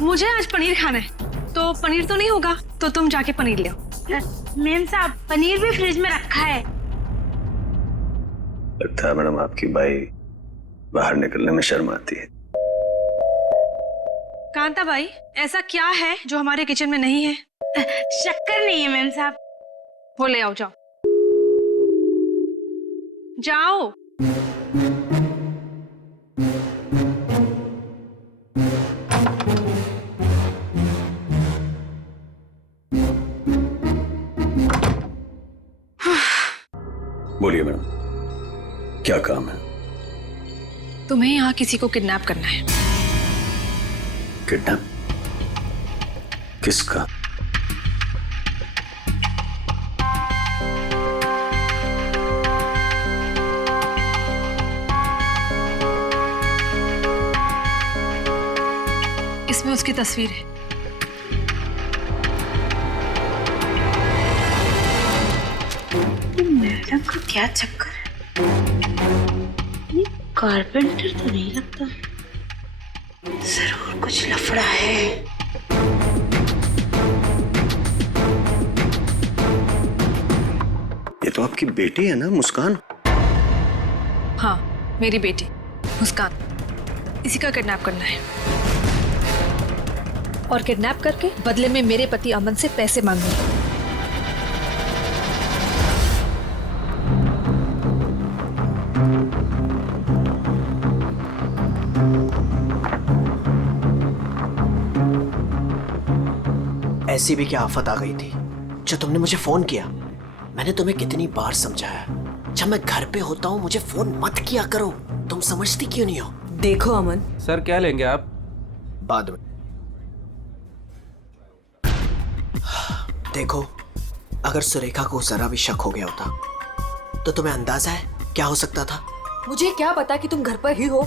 मुझे आज पनीर खाना है, तो पनीर तो नहीं होगा, तो तुम जाके पनीर ले आओ। मेम साहब, पनीर भी फ्रिज में रखा है। लगता है मैडम आपकी बाई बाहर निकलने में शर्म आती है। कांता भाई, ऐसा क्या है जो हमारे किचन में नहीं है? शक्कर नहीं है मेम साहब। वो ले आओ, जाओ जाओ। बोलिए मैडम, क्या काम है? तुम्हें यहाँ किसी को किडनैप करना है। किडनैप? किसका? इसमें उसकी तस्वीर है। मैडम का क्या चक्कर है? ये कारपेंटर तो नहीं लगता, जरूर कुछ लफड़ा है। ये तो आपकी बेटी है ना, मुस्कान? हाँ, मेरी बेटी मुस्कान। इसी का किडनैप करना है और किडनैप करके बदले में मेरे पति अमन से पैसे मांगने। ऐसी भी क्या आफत आ गई थी जो तुमने मुझे फोन किया? मैंने तुम्हें कितनी बार समझाया, जब मैं घर पे होता हूँ मुझे फोन मत किया करो। तुम समझती क्यों नहीं हो? देखो अमन। सर क्या लेंगे आप? बाद में। देखो, अगर सुरेखा को जरा भी शक हो गया होता तो तुम्हें अंदाजा है क्या हो सकता था? मुझे क्या पता कि तुम घर पर ही हो।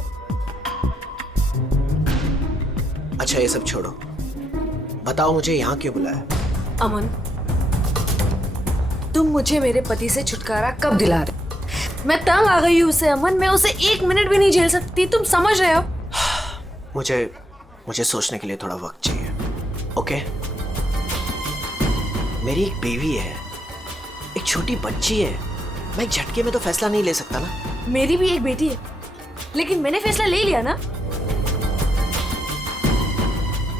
अच्छा, ये सब छोड़ो, बताओ मुझे यहाँ क्यों बुलाया? अमन, तुम मुझे मेरे पति से छुटकारा कब दिला रहे? मैं तंग आ गई हूँ उससे अमन, मैं उसे 1 मिनट भी नहीं झेल सकती, तुम समझ रहे हो? मुझे सोचने के लिए थोड़ा वक्त चाहिए, ओके? मेरी एक बेबी है, एक छोटी बच्ची है, मैं एक झटके में तो फैसला नहीं ले सकता ना। मेरी भी एक बेटी है, लेकिन मैंने फैसला ले लिया ना।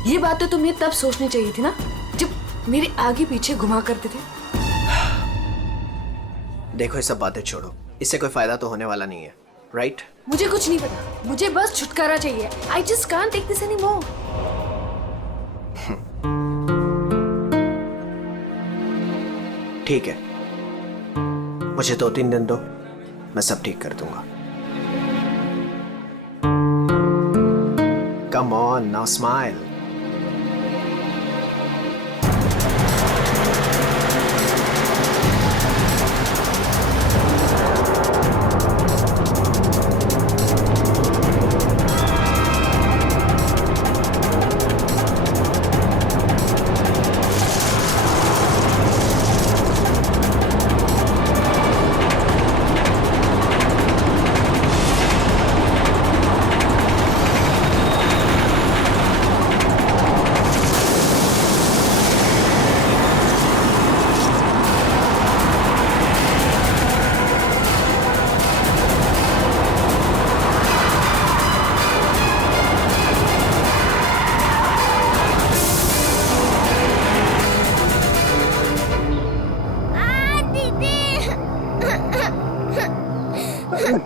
ये बातें तुम्हें तब सोचनी चाहिए थी ना, जब मेरे आगे पीछे घुमा करते थे। देखो ये सब बातें छोड़ो, इससे कोई फायदा तो होने वाला नहीं है, राइट? मुझे कुछ नहीं पता, मुझे बस छुटकारा चाहिए। I just can't take this anymore. ठीक है, मुझे 2-3 दिन दो, मैं सब ठीक कर दूंगा। Come on, now smile.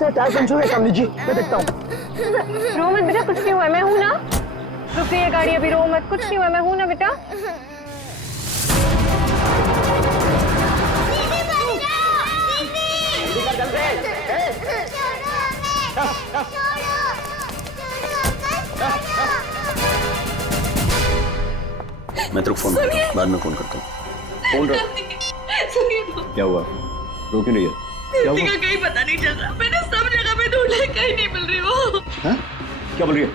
Tyre puncture है सामने जी, मैं देखता हूँ। रो मत बेटा, कुछ नहीं हुआ, मैं हूँ ना। रुक गई है गाड़ी, अभी रो मत, कुछ नहीं हुआ, मैं हूँ ना बेटा। मैं तेरे को फोन करता हूँ, बाद में फोन करता हूँ। फोन रख। क्या हुआ? रो क्यों नहीं है? क्या हुआ? कहीं पता नहीं चल रहा, मैंने सब जगह पे ढूंढा, कहीं नहीं मिल रही वो। हाँ? क्या बोल रही है?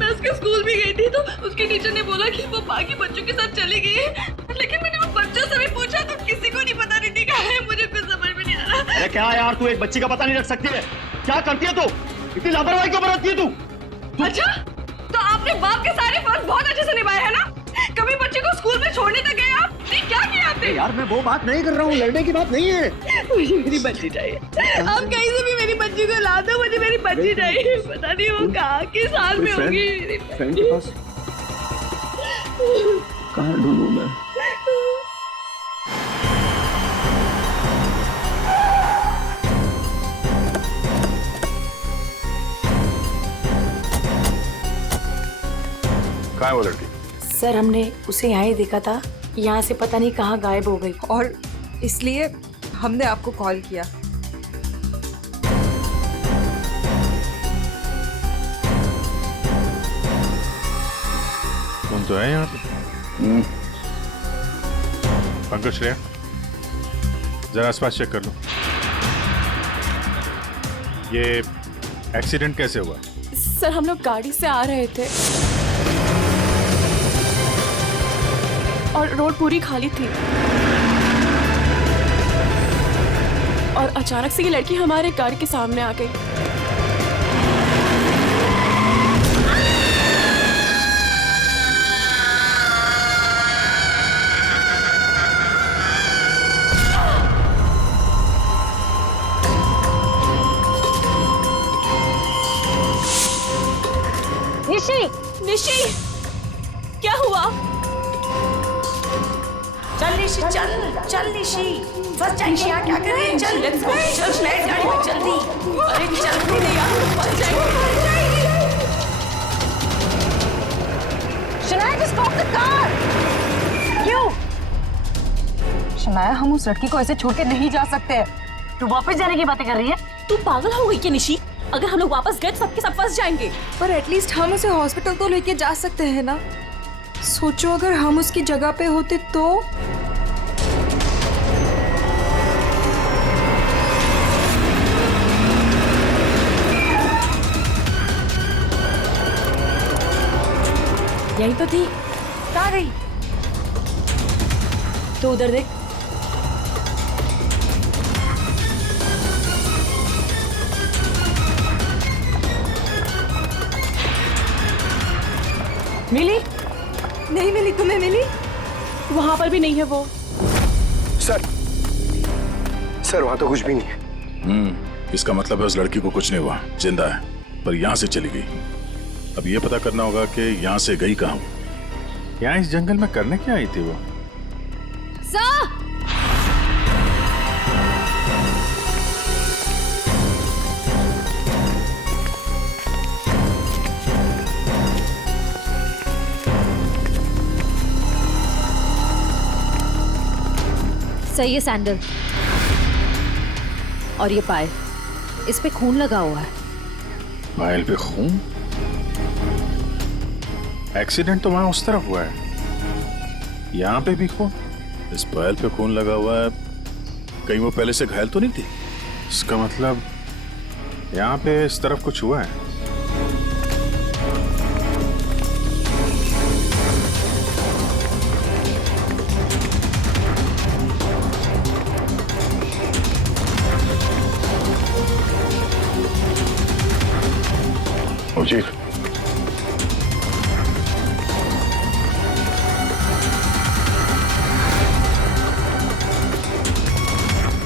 मैं उसके स्कूल भी गई थी तो उसके टीचर ने बोला कि वो बाकी बच्चों के साथ चली गई है, लेकिन मैंने वो बच्चों से भी पूछा तो किसी को नहीं पता रिद्धि कहाँ है। मुझे कुछ समझ में नहीं आ रहा। अरे क्या यार, तू एक बच्ची का पता नहीं रख सकती है? क्या करती है तू? इतनी लापरवाही क्यों बरतती है तू? अच्छा, तो आपने बाप के सारे फर्ज बहुत अच्छे से निभाए है ना? कभी बच्चे को स्कूल में छोड़ने तक गए आप? नहीं, क्या किया आपने? यार मैं वो बात नहीं कर रहा हूँ, लड़ने की बात नहीं है। मुझे मेरी बच्ची चाहिए, आप कहीं से भी मेरी बच्ची को ला दो, मुझे मेरी बच्ची चाहिए। पता नहीं वो कहाँ किस हाल में होगी। फ्रेंड के पास कहाँ ढूंढूं मैं? कहाँ है वो लड़की? सर हमने उसे यहाँ ही देखा था, यहाँ से पता नहीं कहाँ गायब हो गई। और इसलिए हमने आपको कॉल किया। कौन तो है यहाँ पे? पंकज, श्रेया, जरा आसपास चेक कर लो। ये एक्सीडेंट कैसे हुआ? सर हम लोग गाड़ी से आ रहे थे और रोड पूरी खाली थी और अचानक से ये लड़की हमारे गाड़ी के सामने आ गई। निशी, निशी, क्या हुआ? चल निशी, चल निशी, फंस जाएंगे यहाँ, क्या करें? चल लेट्स गो, चल बैठ गाड़ी में जल्दी। अरे जल्दी नहीं यार, फंस जाएंगे। Shanaya, just stop the car! क्यों? शनाया, हम उस लड़की को ऐसे छोड़ के नहीं जा सकते। तू वापस जाने की बातें कर रही है? तू पागल हो गई क्या निशी? अगर हम लोग वापस गए तो सबके सब फंस जाएंगे। पर एटलीस्ट हम उसे हॉस्पिटल तो लेके जा सकते हैं ना। सोचो अगर हम उसकी जगह पे होते तो। यही तो थी, कहाँ गई? तो उधर देख। मिली? नहीं मिली, तुम्हें मिली? वहां पर भी नहीं है वो। सर वहां तो कुछ भी नहीं है। इसका मतलब है उस लड़की को कुछ नहीं हुआ, जिंदा है, पर यहाँ से चली गई। अब ये पता करना होगा कि यहाँ से गई कहाँ। यहाँ इस जंगल में करने क्या आई थी वो? सर! सर, ये सैंडल और ये पायल, इस पे खून लगा हुआ है। पायल पे खून? एक्सीडेंट तो वहां उस तरफ हुआ है, यहाँ पे भी खून? इस पायल पे खून लगा हुआ है, कहीं वो पहले से घायल तो नहीं थी? इसका मतलब यहाँ पे इस तरफ कुछ हुआ है। मुजीब,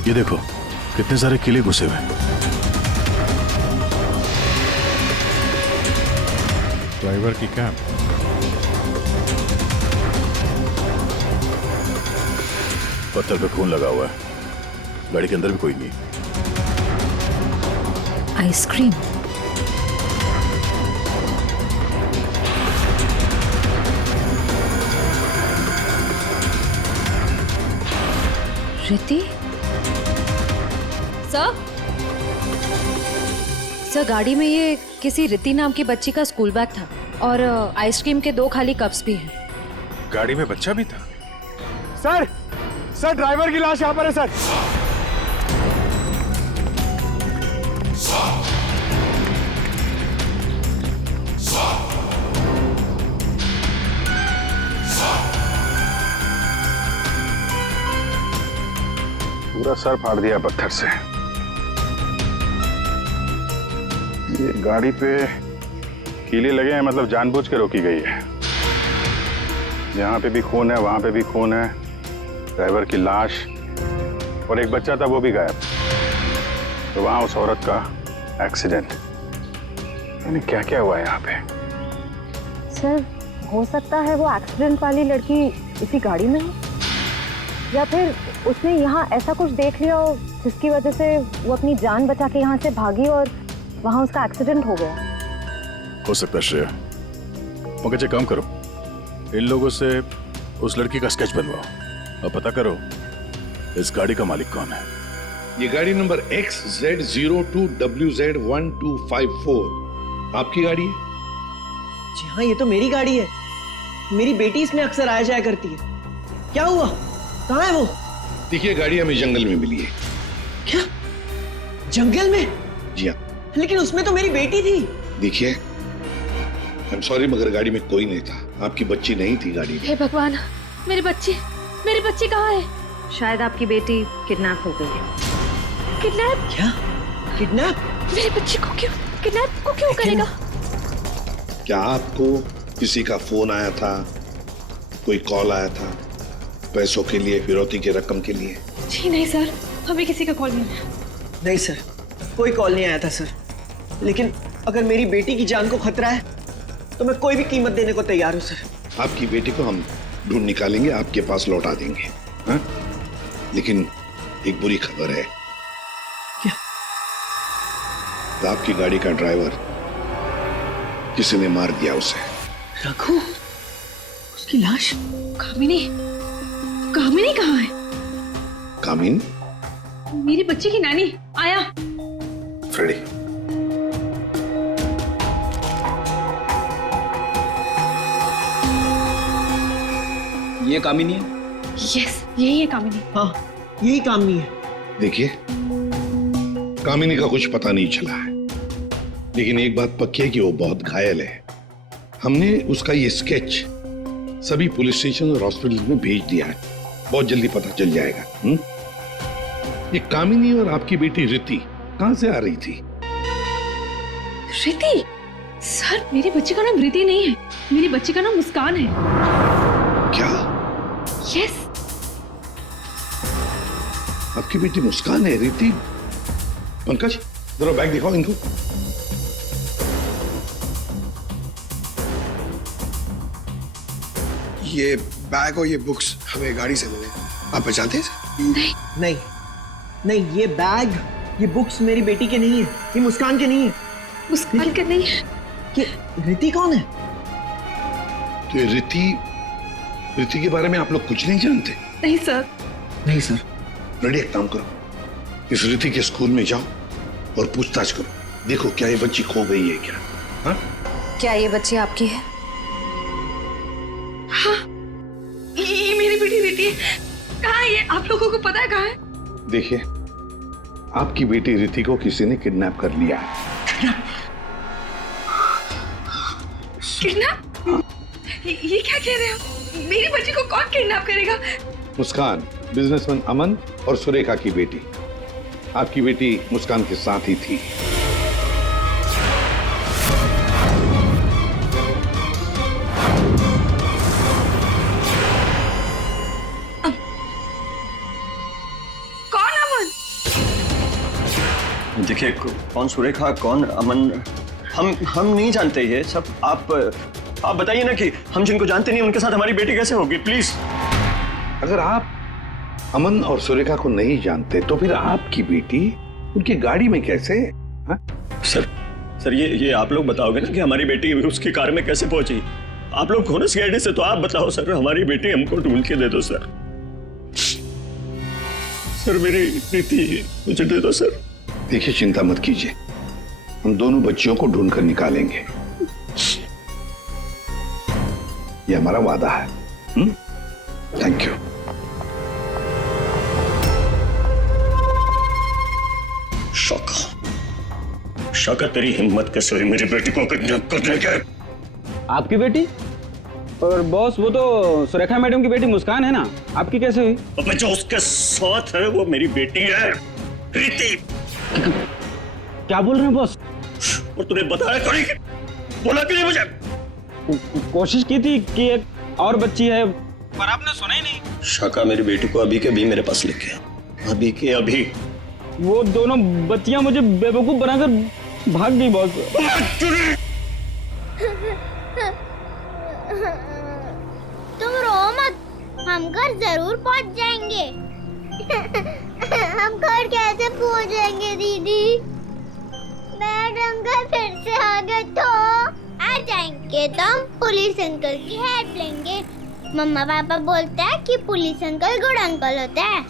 ये देखो कितने सारे किले घुसे हुए हैं। ड्राइवर की कैब। पत्थर पे खून लगा हुआ है, गाड़ी के अंदर भी कोई नहीं। आइसक्रीम। रिति? सर, गाड़ी में ये किसी रिति नाम की बच्ची का स्कूल बैग था और आइसक्रीम के 2 खाली कप्स भी हैं। गाड़ी में बच्चा भी था? सर, सर ड्राइवर की लाश यहाँ पर है सर। पूरा सर फाड़ दिया पत्थर से। ये गाड़ी पे कीले लगे हैं, मतलब जानबूझ के रोकी गई है। यहाँ पे भी खून है, वहां पे भी खून है, ड्राइवर की लाश और एक बच्चा था वो भी गायब। तो वहां उस औरत का एक्सीडेंट। यानी क्या क्या हुआ है यहाँ पे? सर, हो सकता है वो एक्सीडेंट वाली लड़की इसी गाड़ी में हो, या फिर उसने यहाँ ऐसा कुछ देख लिया हो जिसकी वजह से वो अपनी जान बचा के यहाँ से भागी और वहाँ उसका एक्सीडेंट हो गया। हो सकता है श्रेया। मगर काम करो, इन लोगों से उस लड़की का स्केच बनवाओ और पता करो इस गाड़ी का मालिक कौन है। ये गाड़ी नंबर XZ02WZ1254 आपकी गाड़ी है? जी हाँ, ये तो मेरी गाड़ी है। मेरी बेटी इसमें अक्सर आया जाया करती है। क्या हुआ? कहाँ है वो? देखिए, गाड़ी हमें जंगल में मिली है। क्या? जंगल में? जी हाँ। लेकिन उसमें तो मेरी बेटी थी। देखिए, आई एम सॉरी मगर गाड़ी में कोई नहीं था। आपकी बच्ची नहीं थी गाड़ी में। हे भगवान, मेरी बच्ची कहाँ है? शायद आपकी बेटी किडनैप हो गई है। किडनैप? क्या? किडनैप? मेरी बच्ची को क्यों करेगा? क्या आपको किसी का फोन आया था, कोई कॉल आया था पैसों के लिए, फिरौती की रकम के लिए? जी नहीं सर, हमें किसी का कॉल नहीं आया। नहीं सर, कोई कॉल नहीं आया था सर। लेकिन अगर मेरी बेटी की जान को खतरा है तो मैं कोई भी कीमत देने को तैयार हूँ सर। आपकी बेटी को हम ढूंढ निकालेंगे, आपके पास लौटा देंगे। हाँ? लेकिन एक बुरी खबर है। क्या? तो आपकी गाड़ी का ड्राइवर किसी ने मार दिया उसे। रघु? उसकी लाश? कामिनी कहाँ है? कामिनी? मेरी बच्ची की नानी। आया। फ्रेडी, ये कामिनी है? यस, यही है कामिनी। हाँ, यही कामिनी है। देखिए, कामिनी का कुछ पता नहीं चला है, लेकिन एक बात पक्की है कि वो बहुत घायल है। हमने उसका ये स्केच सभी पुलिस स्टेशन और हॉस्पिटल में भेज दिया है, बहुत जल्दी पता चल जाएगा। ये कामिनी और आपकी बेटी रिति कहां से आ रही थी? रिति? सर, मेरी बच्ची का नाम रिति नहीं है, मेरी बच्ची का नाम मुस्कान है। क्या? यस। आपकी बेटी मुस्कान है? रिति? पंकज, जरा बैग दिखाओ इनको। ये बैग और ये बुक्स हमें गाड़ी से मिले। आप पहचानते हैं इसे? नहीं नहीं नहीं, ये बैग ये बुक्स मेरी बेटी के नहीं है, ये मुस्कान के नहीं है। मुस्कान के नहीं है? ये रिति कौन है? तो ये रिति के बारे में आप लोग कुछ नहीं जानते? नहीं सर। नहीं सर। रेडी, एक काम करो, इस रिति के स्कूल में जाओ और पूछताछ करो, देखो क्या ये बच्ची खो गई है क्या? हाँ? क्या ये बच्ची आपकी है? हाँ, ये मेरी बेटी रिति है। कहाँ है ये? आप लोगों को पता है कहाँ है? देखिए, आपकी बेटी रिति को किसी ने किडनैप कर लिया है। किडनैप? ये क्या कह रहे हो? मेरी बच्ची को कौन किडनैप करेगा? मुस्कान, बिजनेसमैन अमन और सुरेखा की बेटी। आपकी बेटी मुस्कान के साथ ही थी। कौन अमन? देखिए, कौन सुरेखा कौन अमन, हम नहीं जानते ये सब। आप बताइए ना कि हम जिनको जानते नहीं उनके साथ हमारी बेटी कैसे होगी, प्लीज। अगर आप अमन और सुरेखा को नहीं जानते तो फिर आपकी बेटी उनकी गाड़ी में कैसे? हा? सर ये आप लोग बताओगे ना कि हमारी बेटी उसकी कार में कैसे पहुंची? आप लोग हो ना सीआईडी से, तो आप बताओ सर, हमारी बेटी हमको ढूंढ के दे दो सर। सर मेरी बेटी मुझे दे दो सर। देखिए, चिंता मत कीजिए, हम दोनों बच्चियों को ढूंढ कर निकालेंगे, ये हमारा वादा है। Thank you. शौका, तेरी हिम्मत कैसे हुई मेरी बेटी को किडनैप करने के? आपकी बेटी? और बॉस, वो तो सुरेखा मैडम की बेटी मुस्कान है ना, आपकी कैसे हुई? अबे जो उसके साथ है वो मेरी बेटी है, रिति। क्या बोल रहे हैं बॉस? और तूने बताया थोड़ी, बोला क्यों नहीं मुझे? कोशिश की थी कि एक और बच्ची है, पर आपने सुना ही नहीं। शाका मेरी बेटी को अभी के अभी मेरे पास लेके, अभी के अभी। वो दोनों बच्चियां मुझे बेवकूफ बनाकर भाग गई बॉस। तुम रो मत, हम घर जरूर पहुंच जाएंगे। हम घर कैसे पहुंचेंगे दीदी? मैडम घर फिर से आ गए तो आ जाएंगे तो हम पुलिस अंकल की हेल्प लेंगे। मम्मा पापा बोलते हैं कि पुलिस अंकल गुड अंकल होता है।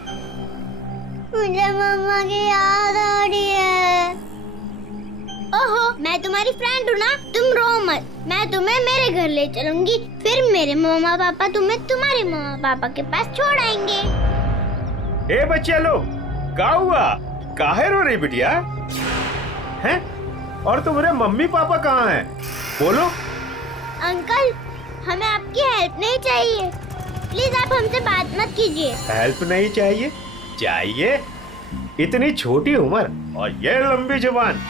मुझे मम्मा की याद आ रही है। ओहो, मैं तुम्हारी फ्रेंड हूँ ना, तुम रो मत, मैं तुम्हें मेरे घर ले चलूंगी, फिर मेरे मम्मा पापा तुम्हें तुम्हारे मम्मा पापा के पास छोड़ आएंगे। ए बच्चे लो, क्या हुआ? काहे रो रही बिटिया? हैं? और तुम्हारे मम्मी पापा कहाँ हैं? बोलो। अंकल, हमें आपकी हेल्प नहीं चाहिए, प्लीज आप हमसे बात मत कीजिए। हेल्प नहीं चाहिए? चाहिए? इतनी छोटी उम्र और ये लंबी जुबान।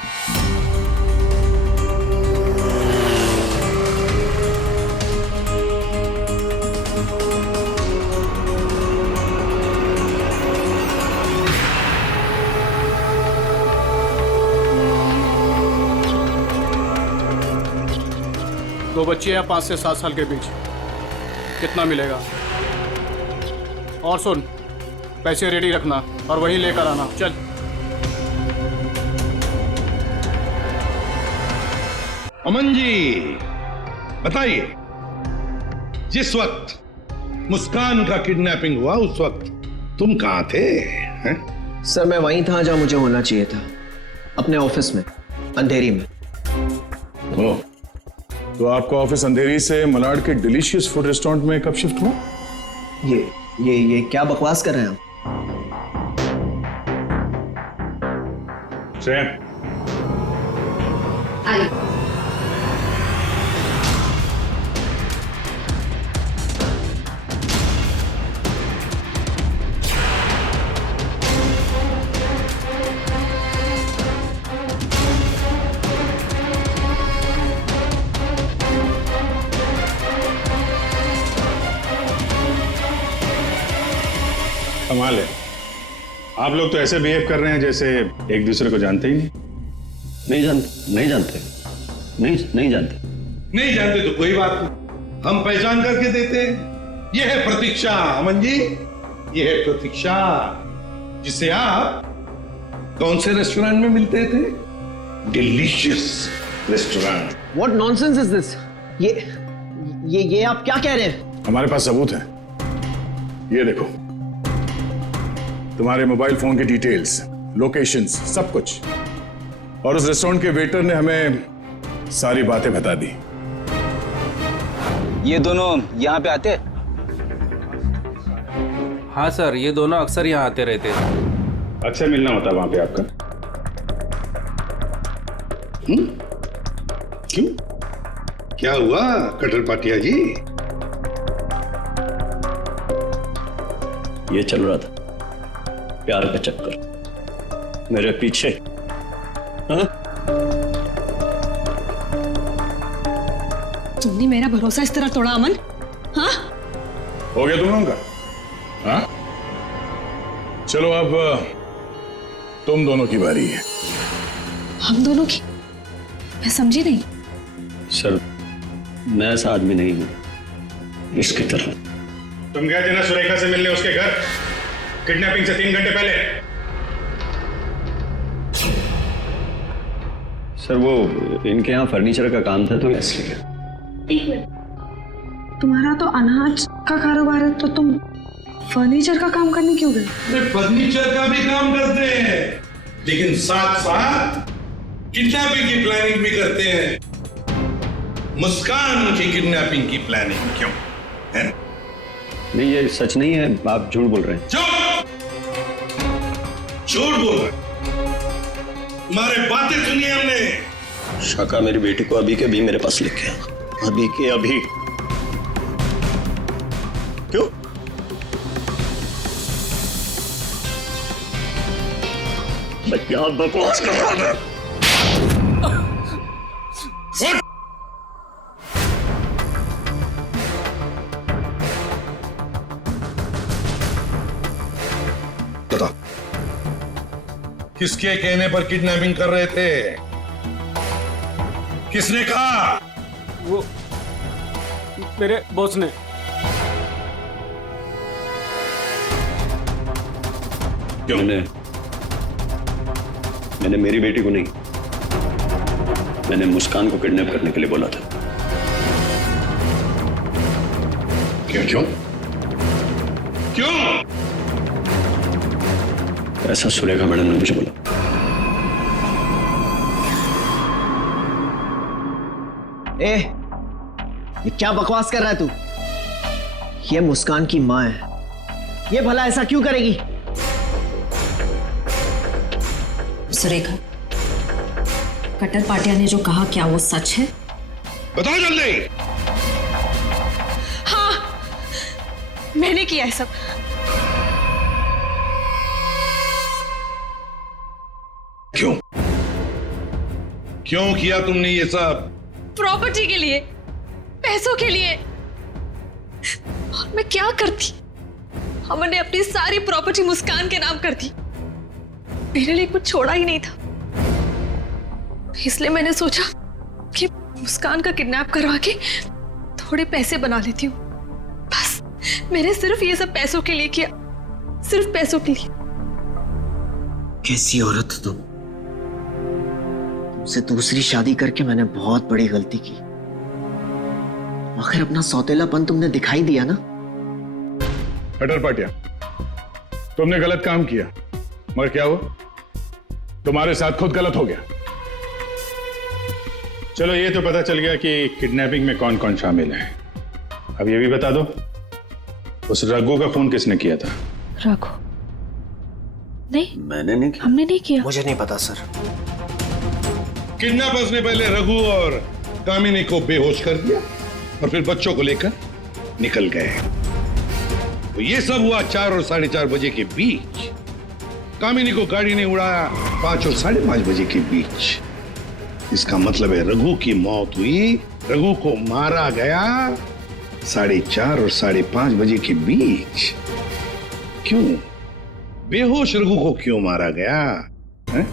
दो बच्चे हैं 5 से 7 साल के बीच, कितना मिलेगा? और सुन, पैसे रेडी रखना और वहीं लेकर आना। चल। अमन जी, बताइए, जिस वक्त मुस्कान का किडनैपिंग हुआ उस वक्त तुम कहां थे? हैं? सर मैं वहीं था जहां मुझे होना चाहिए था, अपने ऑफिस में, अंधेरी में। तो आपका ऑफिस अंधेरी से मलाड के डिलीशियस फूड रेस्टोरेंट में कब शिफ्ट हुआ? ये क्या बकवास कर रहे हैं आप? कमाल है, आप लोग तो ऐसे बिहेव कर रहे हैं जैसे एक दूसरे को जानते ही नहीं जानते नहीं जानते तो कोई बात नहीं, हम पहचान करके देते हैं। ये है प्रतीक्षा अमन जी, ये है प्रतीक्षा, जिसे आप कौन से रेस्टोरेंट में मिलते थे? Delicious restaurant. What nonsense is this? ये आप क्या कह रहे हैं? हमारे पास सबूत है, ये देखो, तुम्हारे मोबाइल फोन की डिटेल्स, लोकेशंस, सब कुछ। और उस रेस्टोरेंट के वेटर ने हमें सारी बातें बता दी। ये दोनों यहाँ पे आते? हाँ सर, ये दोनों अक्सर यहाँ आते रहते हैं। अक्सर मिलना होता है वहां पे आपका? क्यों, क्या हुआ कटर पाटिया जी? ये चल रहा था प्यार का चक्कर मेरे पीछे। हाँ? तुमने मेरा भरोसा इस तरह तोड़ा अमन? हाँ? हो गया तुम लोगों का? हाँ? चलो अब तुम दोनों की बारी है। हम दोनों की? मैं समझी नहीं। सर, मैं ऐसा आदमी नहीं हूं इसकी तरह। तुम गए थे ना सुरेखा से मिलने उसके घर, किडनैपिंग से 3 घंटे पहले। सर, वो इनके यहाँ फर्नीचर का काम था तो इसलिए। एक मिनट, तुम्हारा तो अनाज का कारोबार है, तो तुम फर्नीचर का काम करने क्यों गए? फर्नीचर का भी काम करते हैं, लेकिन साथ साथ किडनैपिंग की प्लानिंग भी करते हैं। मुस्कान की किडनैपिंग की प्लानिंग क्यों है? नहीं, ये सच नहीं है, आप झूठ बोल रहे हैं। झूठ बोल रहे हैं? तुम्हारे बातें सुनी हमने। शाका मेरी बेटी को अभी के अभी मेरे पास लेके आ, अभी के अभी। क्यों? मैं क्या बकवास कर रहा था? किसके कहने पर किडनैपिंग कर रहे थे? किसने कहा? वो मेरे बॉस ने। क्यों? मैंने मेरी बेटी को नहीं, मैंने मुस्कान को किडनैप करने के लिए बोला था। क्यों क्यों क्यों? ऐसा सुरेखा मैडम ने मुझे बोला। ये क्या बकवास कर रहा है तू? ये मुस्कान की माँ है, ये भला ऐसा क्यों करेगी? सुरेखा, कटर पाटिया ने जो कहा, क्या वो सच है? बताओ जल्दी। हाँ, मैंने किया है सब। क्यों क्यों किया तुमने ये सब? प्रॉपर्टी के लिए, पैसों के लिए। और मैं क्या करती? हमने अपनी सारी प्रॉपर्टी मुस्कान के नाम कर दी। मेरे लिए कुछ छोड़ा ही नहीं था, इसलिए मैंने सोचा कि मुस्कान का किडनैप करवा के थोड़े पैसे बना लेती हूँ। बस मैंने सिर्फ ये सब पैसों के लिए किया, सिर्फ पैसों के लिए। कैसी औरत हो तुम? तुमसे दूसरी शादी करके मैंने बहुत बड़ी गलती की। आखिर अपना सौतेलापन तुमने दिखाई दिया ना। कटर पाटिया, तुमने गलत काम किया, मगर क्या हुआ? तुम्हारे साथ खुद गलत हो गया। चलो, ये तो पता चल गया कि किडनैपिंग में कौन कौन शामिल है। अब ये भी बता दो, उस रघु का फोन किसने किया था? रघु? नहीं, मैंने नहीं किया। हमने नहीं किया। मुझे नहीं पता सर। किडनैपर्स ने पहले रघु और कामिनी को बेहोश कर दिया और फिर बच्चों को लेकर निकल गए। तो ये सब हुआ 4 और 4:30 बजे के बीच। कामिनी को गाड़ी ने उड़ाया 5 और 5:30 बजे के बीच। इसका मतलब है रघु की मौत हुई, रघु को मारा गया 4:30 और 5:30 बजे के बीच। क्यों? बेहोश रघु को क्यों मारा गया है?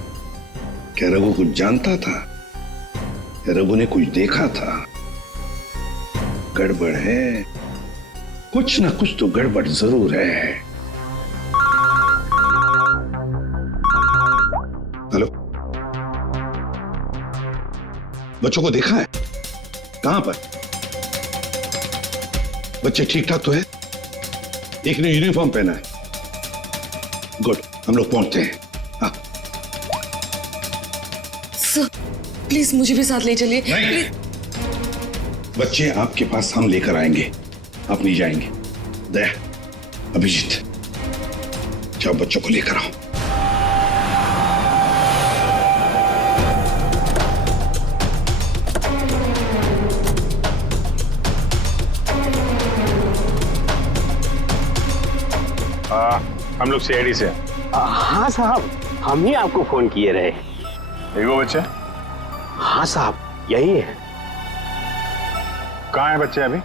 क्या रघु कुछ जानता था? या रघु ने कुछ देखा था? गड़बड़ है, कुछ ना कुछ तो गड़बड़ जरूर है। हेलो, बच्चों को देखा है? कहां पर? बच्चे ठीक ठाक तो है? एक ने यूनिफॉर्म पहना है। गुड, हम लोग पहुंचते हैं। हाँ। सर प्लीज मुझे भी साथ ले चलिए। नहीं, बच्चे आपके पास हम लेकर आएंगे, आप नहीं जाएंगे। दया, अभिजीत, जाओ बच्चों को लेकर आओ। हम लोग सीआईडी से। हाँ साहब, हम ही आपको फोन किए रहे। वो बच्चे? हाँ साहब, यही है। कहाँ है बच्चे अभी?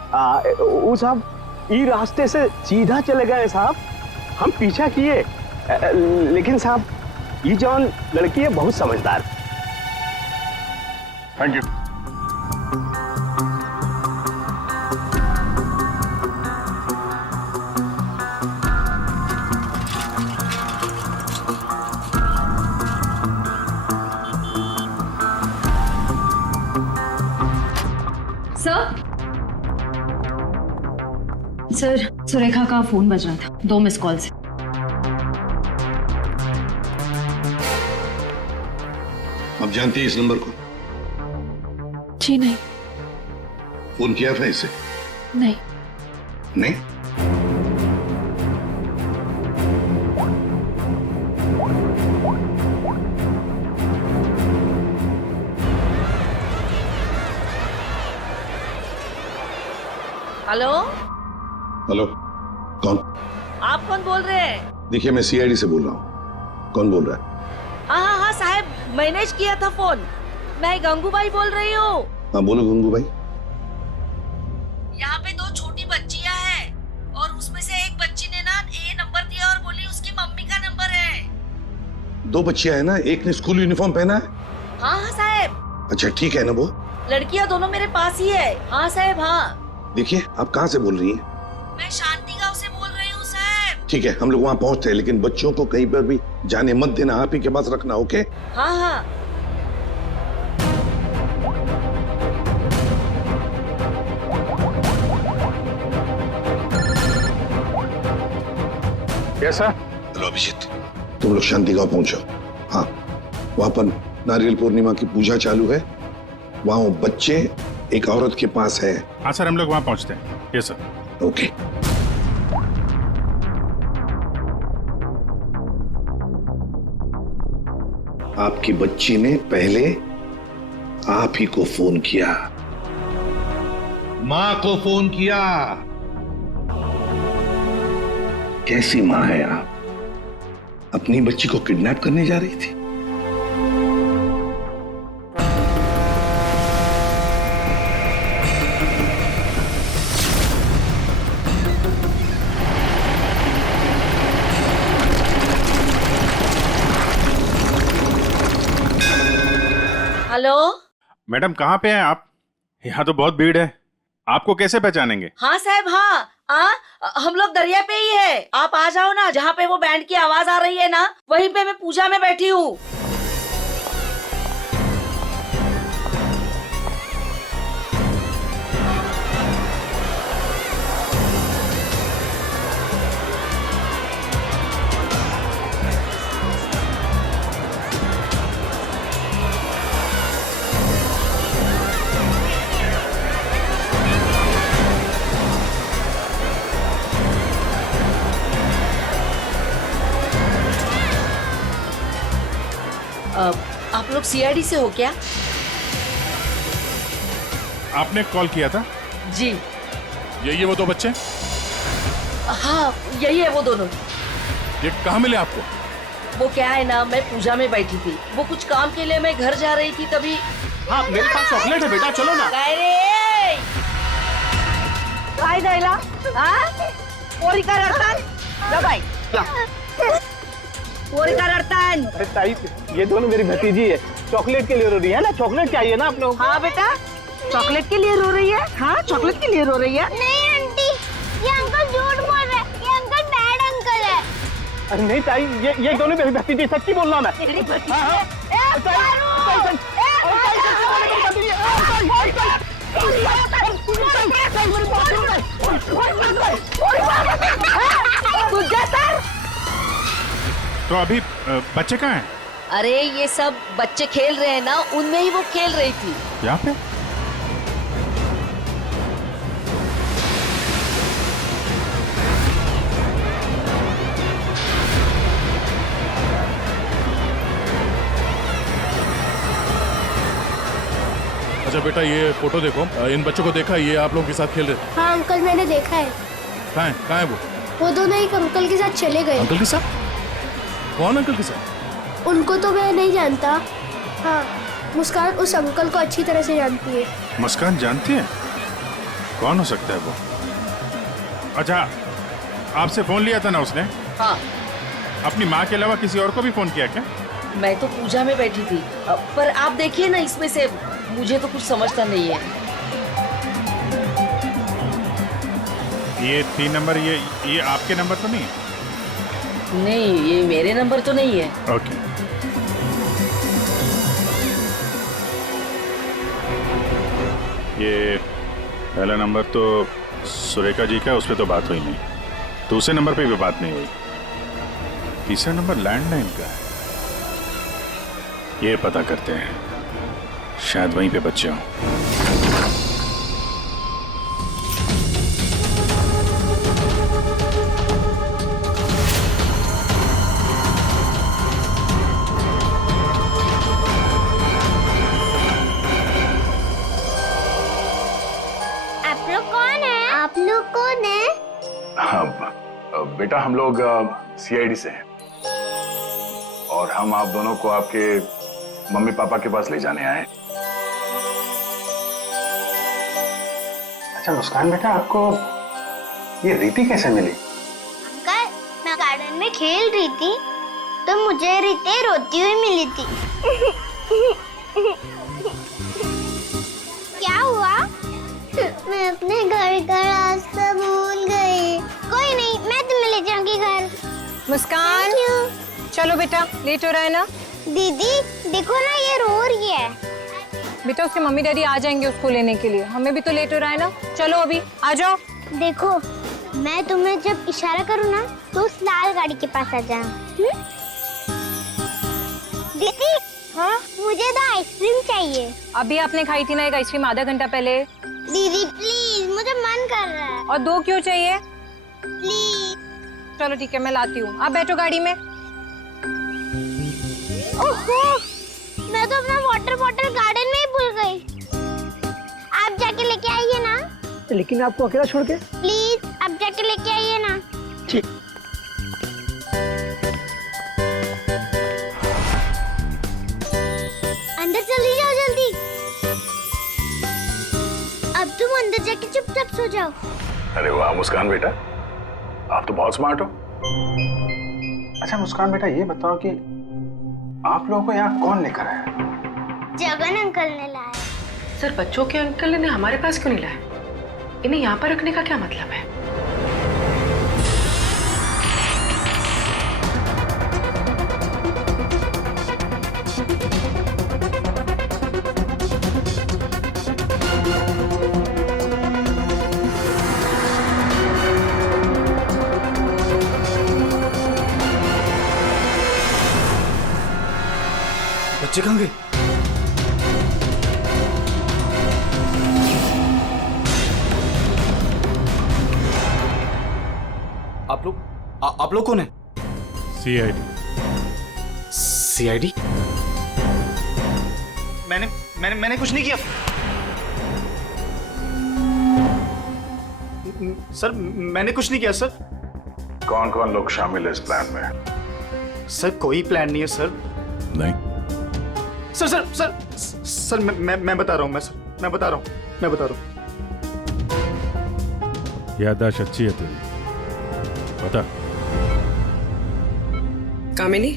वो साहब ये रास्ते से सीधा चले गए साहब। हम पीछा किए, लेकिन साहब ये जौन लड़की है बहुत समझदार। Thank you. सर, सुरेखा का फोन बज रहा था 2 मिस कॉल से। आप जानती हैं इस नंबर को? जी नहीं। फोन किया था इसे? नहीं। नहीं? हेलो हेलो, कौन? आप कौन बोल रहे हैं? देखिए, मैं सीआईडी से बोल रहा हूँ। कौन बोल रहा है? हाँ साहब, मैनेज किया था फोन। मैं गंगूबाई बोल रही हूँ। हाँ बोलो गंगूबाई। यहाँ पे 2 छोटी बच्चियाँ हैं और उसमें से एक बच्ची ने ना ये नंबर दिया और बोली उसकी मम्मी का नंबर है। 2 बच्चियां हैं ना, एक ने स्कूल यूनिफॉर्म पहना है। हाँ साहब। अच्छा ठीक है ना, वो लड़कियाँ दोनों मेरे पास ही है। हाँ साहब। हाँ देखिए, आप कहाँ से बोल रही हैं? मैं शांति गांव से बोल रही हूँ साहब। ठीक है, हम लोग वहाँ पहुँचते हैं, लेकिन बच्चों को कहीं पर भी जाने मत देना, आप ही के पास रखना। ओके? हाँ हाँ। कैसा? हेलो अभिजीत, तुम लोग शांति गांव पहुंचो। हाँ, वहाँ पर नारियल पूर्णिमा की पूजा चालू है। वहाँ वो बच्चे एक औरत के पास है। हाँ सर, हम लोग वहाँ पहुँचते हैं। Yes sir. ओके। आपकी बच्ची ने पहले आप ही को फोन किया, मां को फोन किया। कैसी मां है आप? अपनी बच्ची को किडनैप करने जा रही थी? हेलो मैडम, कहाँ पे हैं आप? यहाँ तो बहुत भीड़ है, आपको कैसे पहचानेंगे? हाँ साहब। हाँ हम लोग दरिया पे ही है। आप आ जाओ ना, जहाँ पे वो बैंड की आवाज आ रही है ना, वहीं पे मैं पूजा में बैठी हूँ। आप लोग सीआईडी से हो क्या? आपने कॉल किया था? जी। यही है वो 2 बच्चे? हाँ यही है वो दोनों। ये कहाँ मिले आपको? वो क्या है ना, मैं पूजा में बैठी थी, वो कुछ काम के लिए मैं घर जा रही थी, तभी। हाँ मेरे पास चॉकलेट है बेटा, चलो ना। काय द्यायला? पोरी का रडतान? जा बाई। पोरी का रडतान? ताई, ये दोनों मेरी भतीजी है, चॉकलेट के लिए रो रही है ना। चॉकलेट चाहिए ना आप लोग? हाँ बेटा, चॉकलेट के लिए रो रही है। हाँ चॉकलेट के लिए रो रही है। नहीं आंटी, ये अंकल अरे नहीं ताई, ये दोनों मेरी भतीजी थी, सच्ची बोल रहा मैं। तो अभी बच्चे कहाँ हैं? अरे ये सब बच्चे खेल रहे हैं ना, उनमें ही वो खेल रही थी। यहाँ पे? अच्छा बेटा, ये फोटो देखो, इन बच्चों को देखा, ये आप लोगों के साथ खेल रहे थे? हाँ अंकल, मैंने देखा है। कहाँ है वो? वो दोनों एक अंकल के साथ चले गए। अंकल के साथ? कौन अंकल के साथ? उनको तो मैं नहीं जानता। हाँ, मुस्कान उस अंकल को अच्छी तरह से जानती है। मुस्कान जानती है? कौन हो सकता है वो? अच्छा, आपसे फोन लिया था ना उसने? हाँ। अपनी माँ के अलावा किसी और को भी फोन किया क्या? मैं तो पूजा में बैठी थी, पर आप देखिए ना, इसमें से मुझे तो कुछ समझता नहीं है। ये 3 नंबर, ये आपके नंबर तो नहीं है? नहीं, ये मेरे नंबर तो नहीं है। ओके। ये पहला नंबर तो सुरेखा जी का, उस पर तो बात हुई नहीं। दूसरे नंबर पे भी बात नहीं हुई। तीसरा नंबर लैंडलाइन का है। ये पता करते हैं, शायद वहीं पे बच्चे हों। आप लोग कौन है? आप लोग कौन है? हाँ बेटा, हम लोग CID से हैं और हम आप दोनों को आपके मम्मी पापा के पास ले जाने आए। अच्छा मुस्कान बेटा, आपको ये रीति कैसे मिली? अंकल, मैं गार्डन में खेल रही थी तो मुझे रीति रोती हुई मिली थी। क्या हुआ? मैं अपने घर का रास्ता भूल गई। कोई नहीं, मैं तुम्हें ले जाऊंगी घर। मुस्कान, चलो बेटा, लेट हो रहा है ना? दीदी देखो ना, ये रो रही है। बेटा उसके मम्मी डैडी आ जाएंगे उसको लेने के लिए, हमें भी तो लेट हो रहा है ना। चलो अभी आ जाओ। देखो, मैं तुम्हें जब इशारा करूँ ना तो उस लाल गाड़ी के पास आ जाना। दीदी, हाँ मुझे तो आइसक्रीम चाहिए। अभी आपने खाई थी ना एक आइसक्रीम आधा घंटा पहले। दीदी प्लीज, मुझे मन कर रहा है। और 2 क्यों चाहिए? प्लीज। चलो ठीक है, मैं लाती हूँ, आप बैठो गाड़ी में। ओहो, मैं तो अपना वाटर बॉटल गार्डन में ही भूल गई। आप जाके लेके आइए ना। लेकिन आपको अकेला छोड़ के? प्लीज, आप जाके लेके आइए ना। ठीक। अंदर चली जाओ जल्दी। अब तुम अंदर जाके चुपचाप सो जाओ। अरे वाह मुस्कान बेटा, आप तो बहुत स्मार्ट हो। अच्छा मुस्कान बेटा, ये बताओ कि आप लोगों को यहाँ कौन लेकर आया? जगन अंकल ने लाया। सर, बच्चों के अंकल ने हमारे पास क्यों नहीं लाया? इन्हें यहाँ पर रखने का क्या मतलब है? बच्चे कहाँ गए? आप लोग कौन है? CID? मैंने कुछ नहीं किया सर, मैंने कुछ नहीं किया सर। कौन कौन लोग शामिल है इस प्लान में? सर कोई प्लान नहीं है सर। नहीं सर मैं बता रहा हूँ, मैं बता रहा हूँ। याददाश्त अच्छी है तेरी, बता। कामिनी,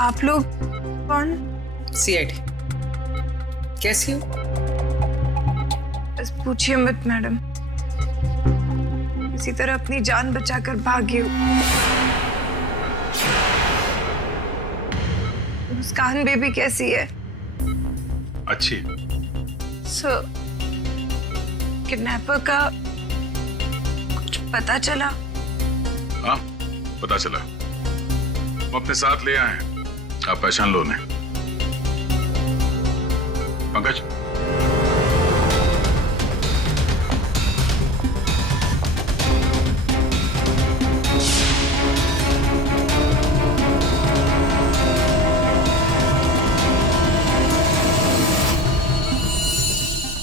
आप लोग कौन? सीआईडी। कैसी हो? बस पूछिए मत मैडम, इसी तरह अपनी जान बचाकर भागी हूँ। मुस्कान बेबी कैसी है? अच्छी। सर, किडनैपर का कुछ पता चला? हाँ, पता चला। वो अपने साथ ले आए हैं, आप पहचान लो उन्हें। पंकज,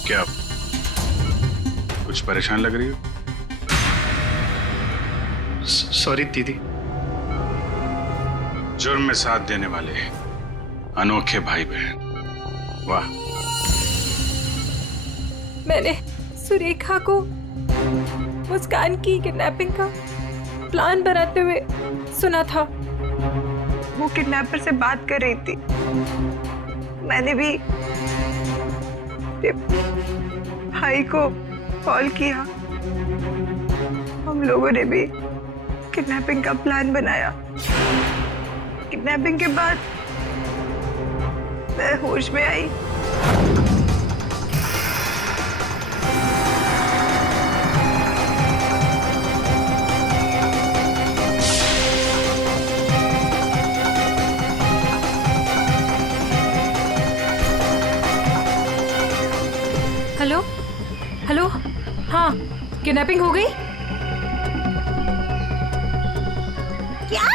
क्या कुछ परेशान लग रही हो? सॉरी दीदी। जुर्म में साथ देने वाले अनोखे भाई बहन, वाह। मैंने सुरेखा को मुस्कान की किडनैपिंग का प्लान बनाते हुए सुना था। वो किडनैपर से बात कर रही थी। मैंने भी भाई को कॉल किया। हम लोगों ने भी किडनैपिंग का प्लान बनाया। किडनैपिंग के बाद मैं होश में आई। हेलो हेलो, हाँ, किडनैपिंग हो गई? क्या?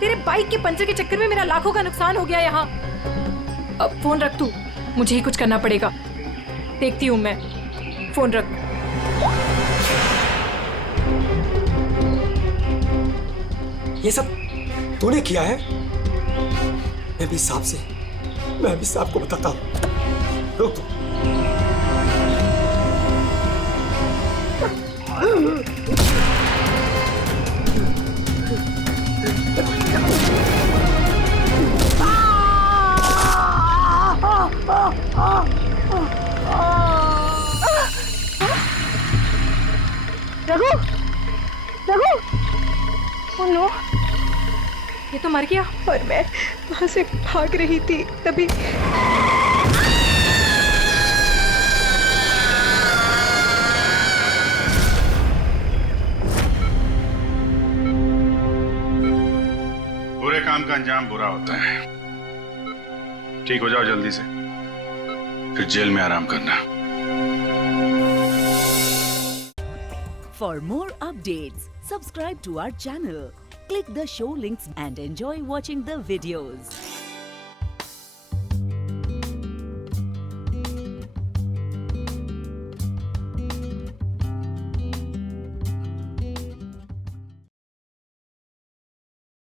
तेरे बाइक के पंचर के चक्कर में मेरा लाखों का नुकसान हो गया यहाँ। अब फोन रख तू, मुझे ही कुछ करना पड़ेगा। देखती हूँ मैं। फोन रख। ये सब तूने किया है? मैं भी साहब को बताता हूँ। रुक तू। रघु, रघु, ओह नो, ये तो मर गया। और मैं वहां से भाग रही थी तभी। बुरे काम का अंजाम बुरा होता है। ठीक हो जाओ जल्दी से, फिर जेल में आराम करना। For more updates, subscribe to our channel, click the show links and enjoy watching the videos.